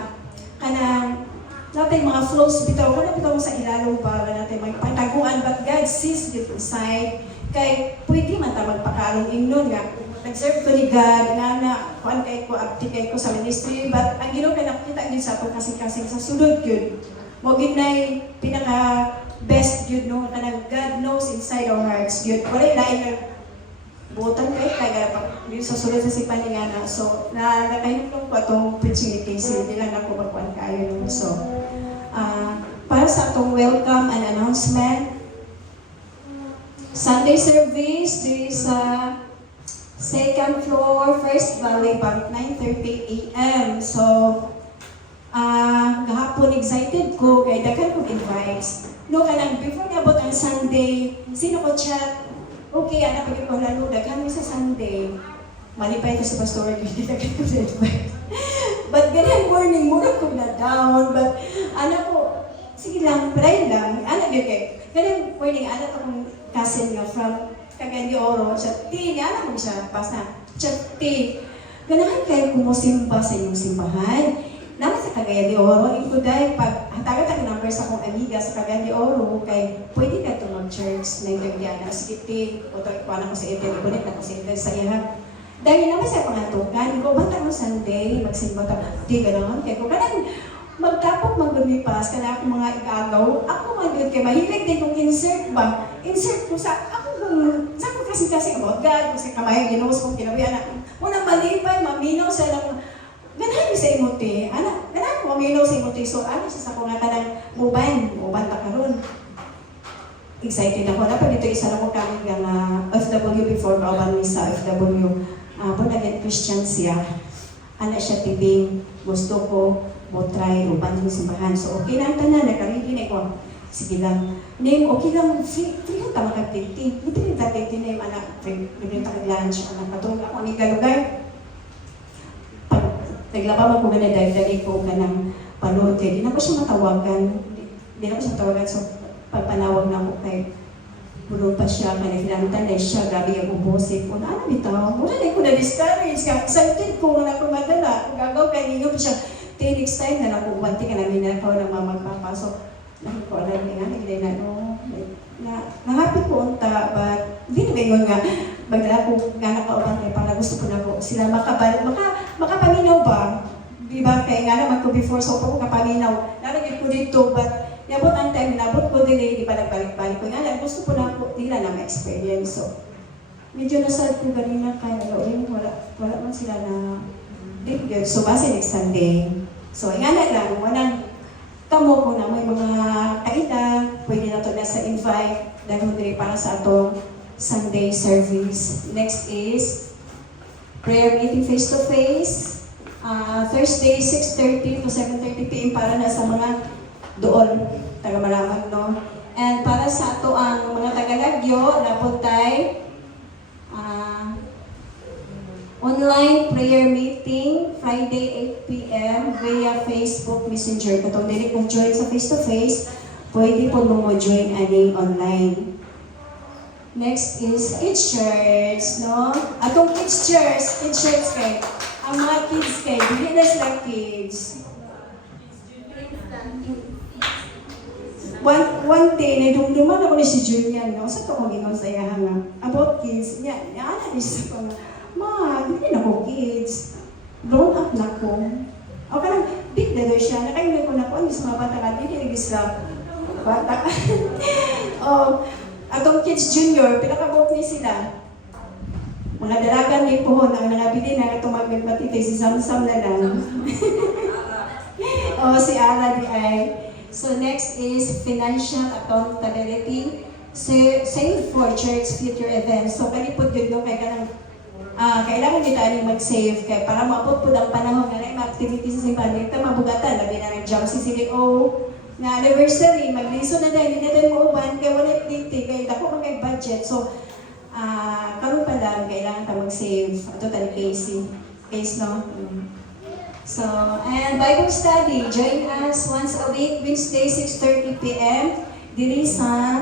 kanang natin mga flows bitaw sa ilalong para natin magpataguan, but God sees deep inside kay pwede man ta magpakalong ingnon nga nag-serve ko ni God nga kuan kay ko abti kay ko sa ministry, but ang Ginoo kay nakita gyud sa atong kasing-kasing sa sulod gyud mo gid nay pinaka best gyud no kanang God knows inside our hearts gyud wala lain nga butan kay dito sa sulod sa sipan niya na. So, nakahinulong ko itong preaching ni Casey, hindi lang ako magkuhan kayo. So, para sa itong welcome and announcement, Sunday service, there is a second floor, First Valley Bank, 9:30 a.m. So, gahapon excited ko, kay daghan kong invites. No, kanang before niabot ang Sunday, sino ko chat, okay, anak pag ko lalo, daghan mo sa Sunday. Malipay ko sa pastor, hindi daghan ko sa invite. But ganyan morning, mura ko na down. But anak ko, sige lang, pray lang. Anak yun kay, ganyan morning, anak akong cousin nga from Cagayan de Oro. Siya, ti, anak mo siya, basta, siya, ti, ganahan kayo kumusimba sa inyong simbahan. Naman sa Cagayan de Oro, ikuday, pag hatagat ang number sa akong amiga sa Cagayan de Oro, kay pwede ka ito mag-church na yung Gagdiana. Sige, o ito, ikuha na ko sa ito, ibulit na ko sa ito sa iyahan. Dahil naman sa pangantukan, ikaw ba tayo Sunday, magsimba ka, di gano'n, kaya ko kanang magtapok maglumipas, kana ako mga igagaw, ako mag-good kay mahilig din kong insert ba? Insert ko sa, sa ko kasi about God, kasi kamay, ginuos kong kinabihan na, unang malipay, maminaw sa lang, ganahan sa imuti, anak, ganahan ko maminaw sa imuti, so ano siya sa kong kanang muban ta karon. Excited ako, dapat dito isa na ko kami ng OFW before kauban mi sa OFW. born again Christian siya. Ana siya tibing, gusto ko mo try uban sa simbahan. So okay lang tanan, nakarigi na ko. Sige lang. Name, okay lang, free ta makapiti. Hindi rin tatiti name, anak, free ta lunch, anak, patulong ako ni kalugar. Pag naglaba mo ko na dahil ko ka ng panote, di na ko siya matawagan. Di na ko siya matawagan. So pagpanawag na ako kay pulo pa siya, kanilantan na siya, grabe yung ubosip ko. Ano bitaw? Muna na ko na-discourage. Excited ko nga na ko madala. Gagaw kay ninyo pa siya. Next time na ako, wanti ka namin na ako ng mamagpapasok. Ko alam nga, hindi na no. Nahapit ko unta, but hindi na ngayon nga, magdala ko nga nakauban kayo para gusto ko na ko sila makapaminaw ba? Di ba? Kaya nga naman ko before, so ko kapaminaw. Nalagyan ko dito, but yabot ang time, nabot ko din di ba nagbalik-balik ko. Nga, gusto ko na po, nila na ma-experience. So, medyo nasad ko ganina kaya wala man sila na big good. So, base next Sunday. So, nga na lang, walang kamo ko na may mga kaida, pwede na to na sa invite, dahil hindi para sa atong Sunday service. Next is prayer meeting face-to-face. Thursday, 6:30 to 7:30 p.m. para na sa mga doon, taga Malamag, no? And para sa ato ang mga taga-Lagyo, napuntay, online prayer meeting, Friday 8 p.m. via Facebook Messenger. Katong dili kung join sa face-to-face, pwede po mo join aning online. Next is Kids Church, no? Atong Kids Church kay, ang mga kids kay, dili na sila kids. One day, nadumduman ako ni si Julian, no? Sa ko gingon sa iya nga, about kids, niya, ana ni sa ko nga, ma, hindi na ko kids. Grown up na ko. O ka lang, big na doon siya. Nakailan ko na ko, ang mga bata ka, hindi na sa bata. O, atong kids junior, pinakabot ni sila. Mga dalagan ni po, ang nangabili na itong magmatite, si Samsam na lang. O, si Ara di ay. So next is financial accountability. Save for church future events. So kalipod yun no, kaya kanang kailangan dito ani mag-save kay para maabot po ang panahon na may activities sa simbahan ito mabugatan labi na nag-jump si CDO na anniversary magliso na dahil hindi na mo uban kaya wala activity kaya dako mag budget so karon pa lang kailangan ta mag-save ato tani case no. So, and Bible study, join us once a week, Wednesday, 6:30 p.m. diri sa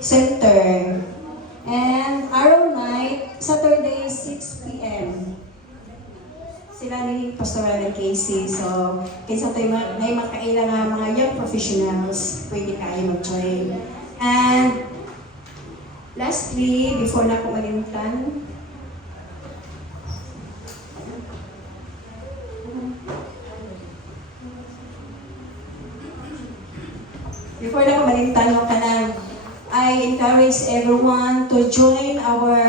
center. And Arrow Night, Saturday, 6 p.m. Sila ni Pastoral and Casey. So, kinsa tayo may makailang nga mga young professionals, pwede kayo mag-join. And lastly, before na ko malimtan, before na ko malimtan mo ka na, I encourage everyone to join our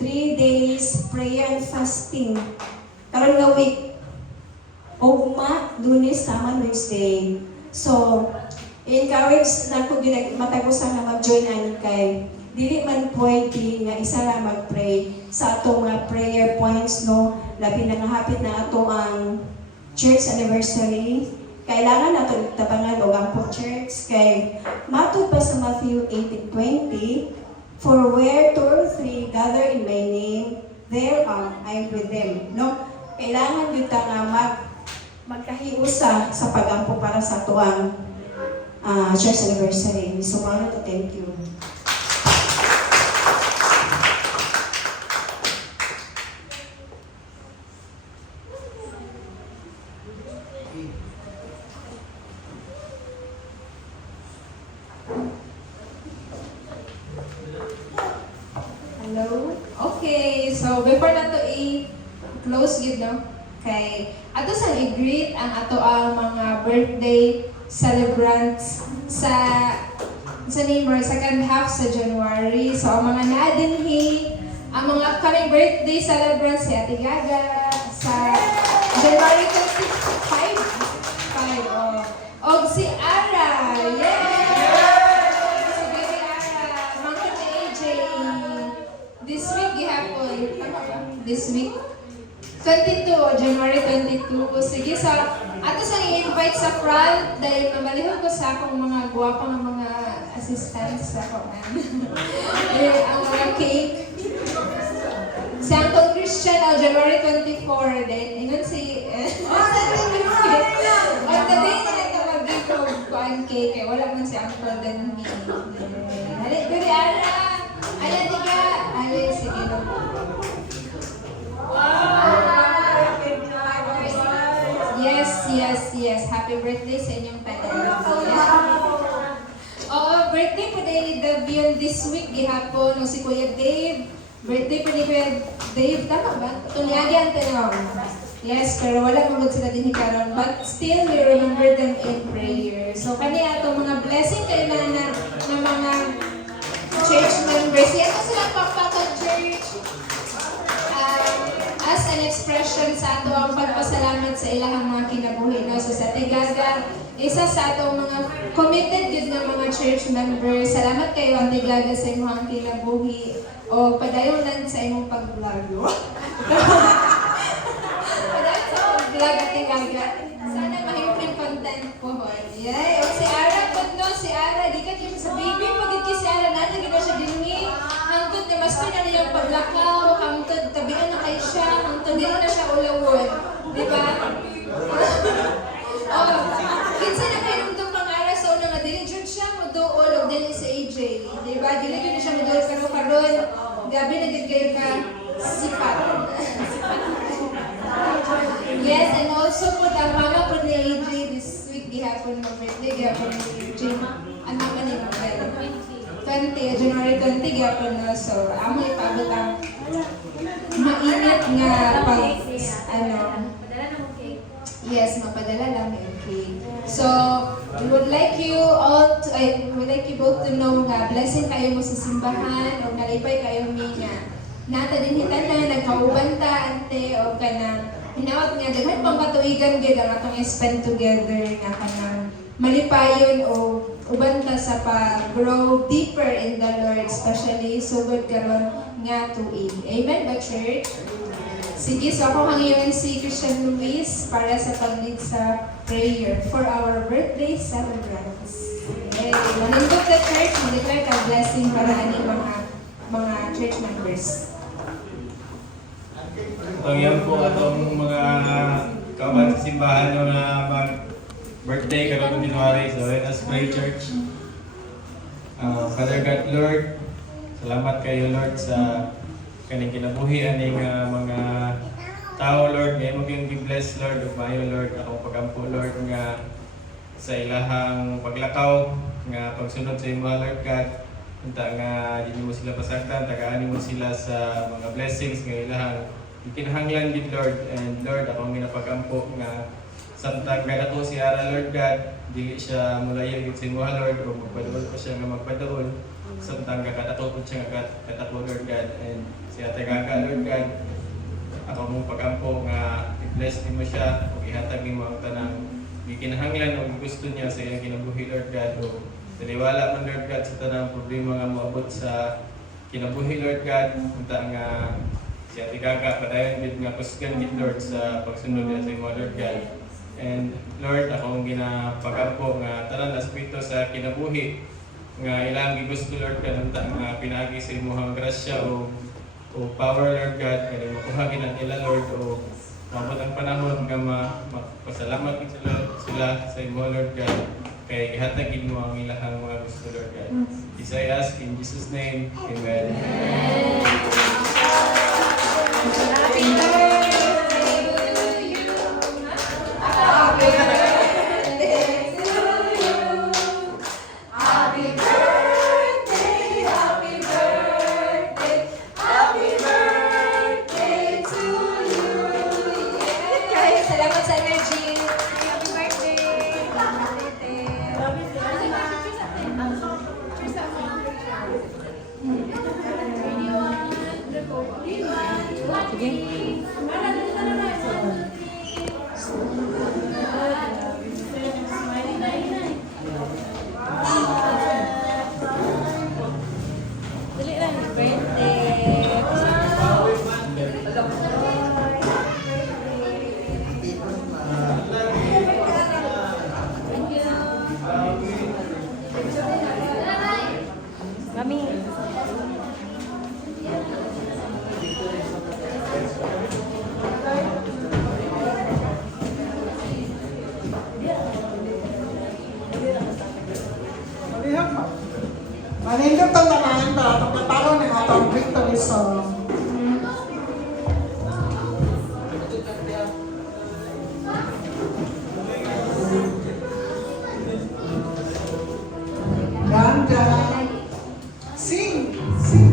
3 days prayer and fasting. Karon nga week, Ugma, Lunes, Saman, Wednesday. So, encourage na ko din matagusan na mag-join ani kay dili man pwede nga isa ra mag-pray sa atong mga prayer points no labi na hapit na ato ang church anniversary. Kailangan nato tabangan og ang church kay matud pa sa Matthew 18:20, for where 2 or 3 gather in my name, there I am with them. No, kailangan gyud ta nga magkahiusa sa pagampo para sa tuang church anniversary. So, thank you. Hello? Okay, so before na to i-close yun, no? Kay ato sa i-greet ang ato ang mga birthday celebrants sa December, second half sa January. So ang mga naadinhi, ang mga coming birthday celebrants si Ate Gaga sa January 25. O si Ara, si Baby Ara, Mountain AJ. This week, gihapon. Tama ba? this week? 22, January 22. Sige, ato sa i-invite sa front dahil mamalihon ko sa akong mga guwapang mga assistants sa ako. Ang mga cake. Si Uncle Christian, January 24 din. Ingon si... On the day na ito mag-give of cake, eh, wala man si Uncle din me. Dali, Ara! Ayan, tiga! Ayan, sige. Yes. Happy birthday sa inyong tanan. Oo, birthday po ni Davion this week, gihapon. O si Kuya Dave. Birthday po ni Kuya Dave, tama ba? Tunyagi ang tanong. Yes, pero wala magod sila din hikaron. But still, we remember them in prayer. So, kaniya itong mga blessing kayo na mga church members. Yan na sila Pampatang Church. As an expression sa ato ang pagpasalamat sa ilahang mga kinabuhi. No? So sa Tigaga, isa sa atong mga committed yun ng mga church members. Salamat kayo ang Tigaga sa imong kinabuhi o padayon lang sa imong pag-vlog. Padayon sa pag-vlog at Tigaga. Sana mahimprint content po. Yay! O si Ara, but no, si Ara, di ka dito sa baby. Pagit si Ara natin, di ba siya dinhi? Hangtod na mas na niyang paglakaw, hangtod tabihan na kayo siya, hangtod din na siya ulawon. Di ba? Kinsa na kayo nung itong pang-ara sa una nga, diligent siya mo doon o din sa AJ. Di ba? Diligent na siya mo doon, pero karon, gabi na din kayo ka sipat. Yes, and also po, ang mama po ni AJ this week, gihapon mag-birthday, gihapon ni AJ. Ano man yung mag-birthday? 20, January 20, gihapon na. So, amo ipabot ang mainit nga pag, yes, mapadala lang yung cake. So, we would like you both to know nga, blessing kayo mo sa simbahan, o nalipay kayo niya. Nata din hitan na, nagkauban ta, ante, o kanang, hinawat nga, daghan pang katuigan gid ang atong spend together nga kanang malipayon o ubanta sa pag-grow deeper in the Lord, especially sugod karon nga tuig. Amen ba, church? Sige, so ako hangiyon si Christian Luis para sa pag-lead sa prayer for our birthday celebrants. Yay! Manindot the church, mag-declare ka blessing para ani mga church members. Pangyan po atong mga kawan sa simbahan no na mag-birthday karong January. So let us pray, church. Father God, Lord, salamat kayo, Lord, sa kaning kinabuhi aning mga tao, Lord. Ngayon mo kayong gi-bless, Lord, ug maayo, Lord, akong pagampo, Lord, nga sa ilahang paglakaw nga pagsunod sa imo, Lord God. Unta nga dili mo sila pasaktan, tagaan mo sila sa mga blessings nga ilahang ikinahanglan gid, Lord. And Lord, akong ginapagampo nga samtang kadato si Ara, Lord God, dili siya mulayo gid sa imo, Lord, o magpaduol pa siya nga magpaduol. Samtang kadato po siya nga kadato, Lord God. And si Ate Gaga, Lord God, ako mong pagampo nga i-bless nimo siya o ihatag nimo ang tanang gikinahanglan o gusto niya sa iyang kinabuhi, Lord God. O taliwala man, Lord God, sa tanang problema nga moabot sa kinabuhi, Lord God. Unta nga si Ate Gaga, padayon gid nga kusgan gid, Lord, sa pagsunod niya sa imo, Lord God. And Lord, akong ginapagampo nga tanan aspekto sa kinabuhi nga ilang gigusto, Lord God, unta nga pinaagi sa imong grasya o power, Lord God, kaya makuhagin ang ila, Lord, o mabot ang panahon nga mapasalamat sila sa imo, Lord God, kaya ihatagin mo ang ilahang mga gusto, Lord God. This I ask in Jesus' name, Amen. Happy birthday to you. Happy birthday to you. Happy birthday, happy birthday, happy birthday to you. Kaya salamat sa energy. Happy birthday. Happy birthday. song. Ganda. Sing. Sing.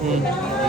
Hmm.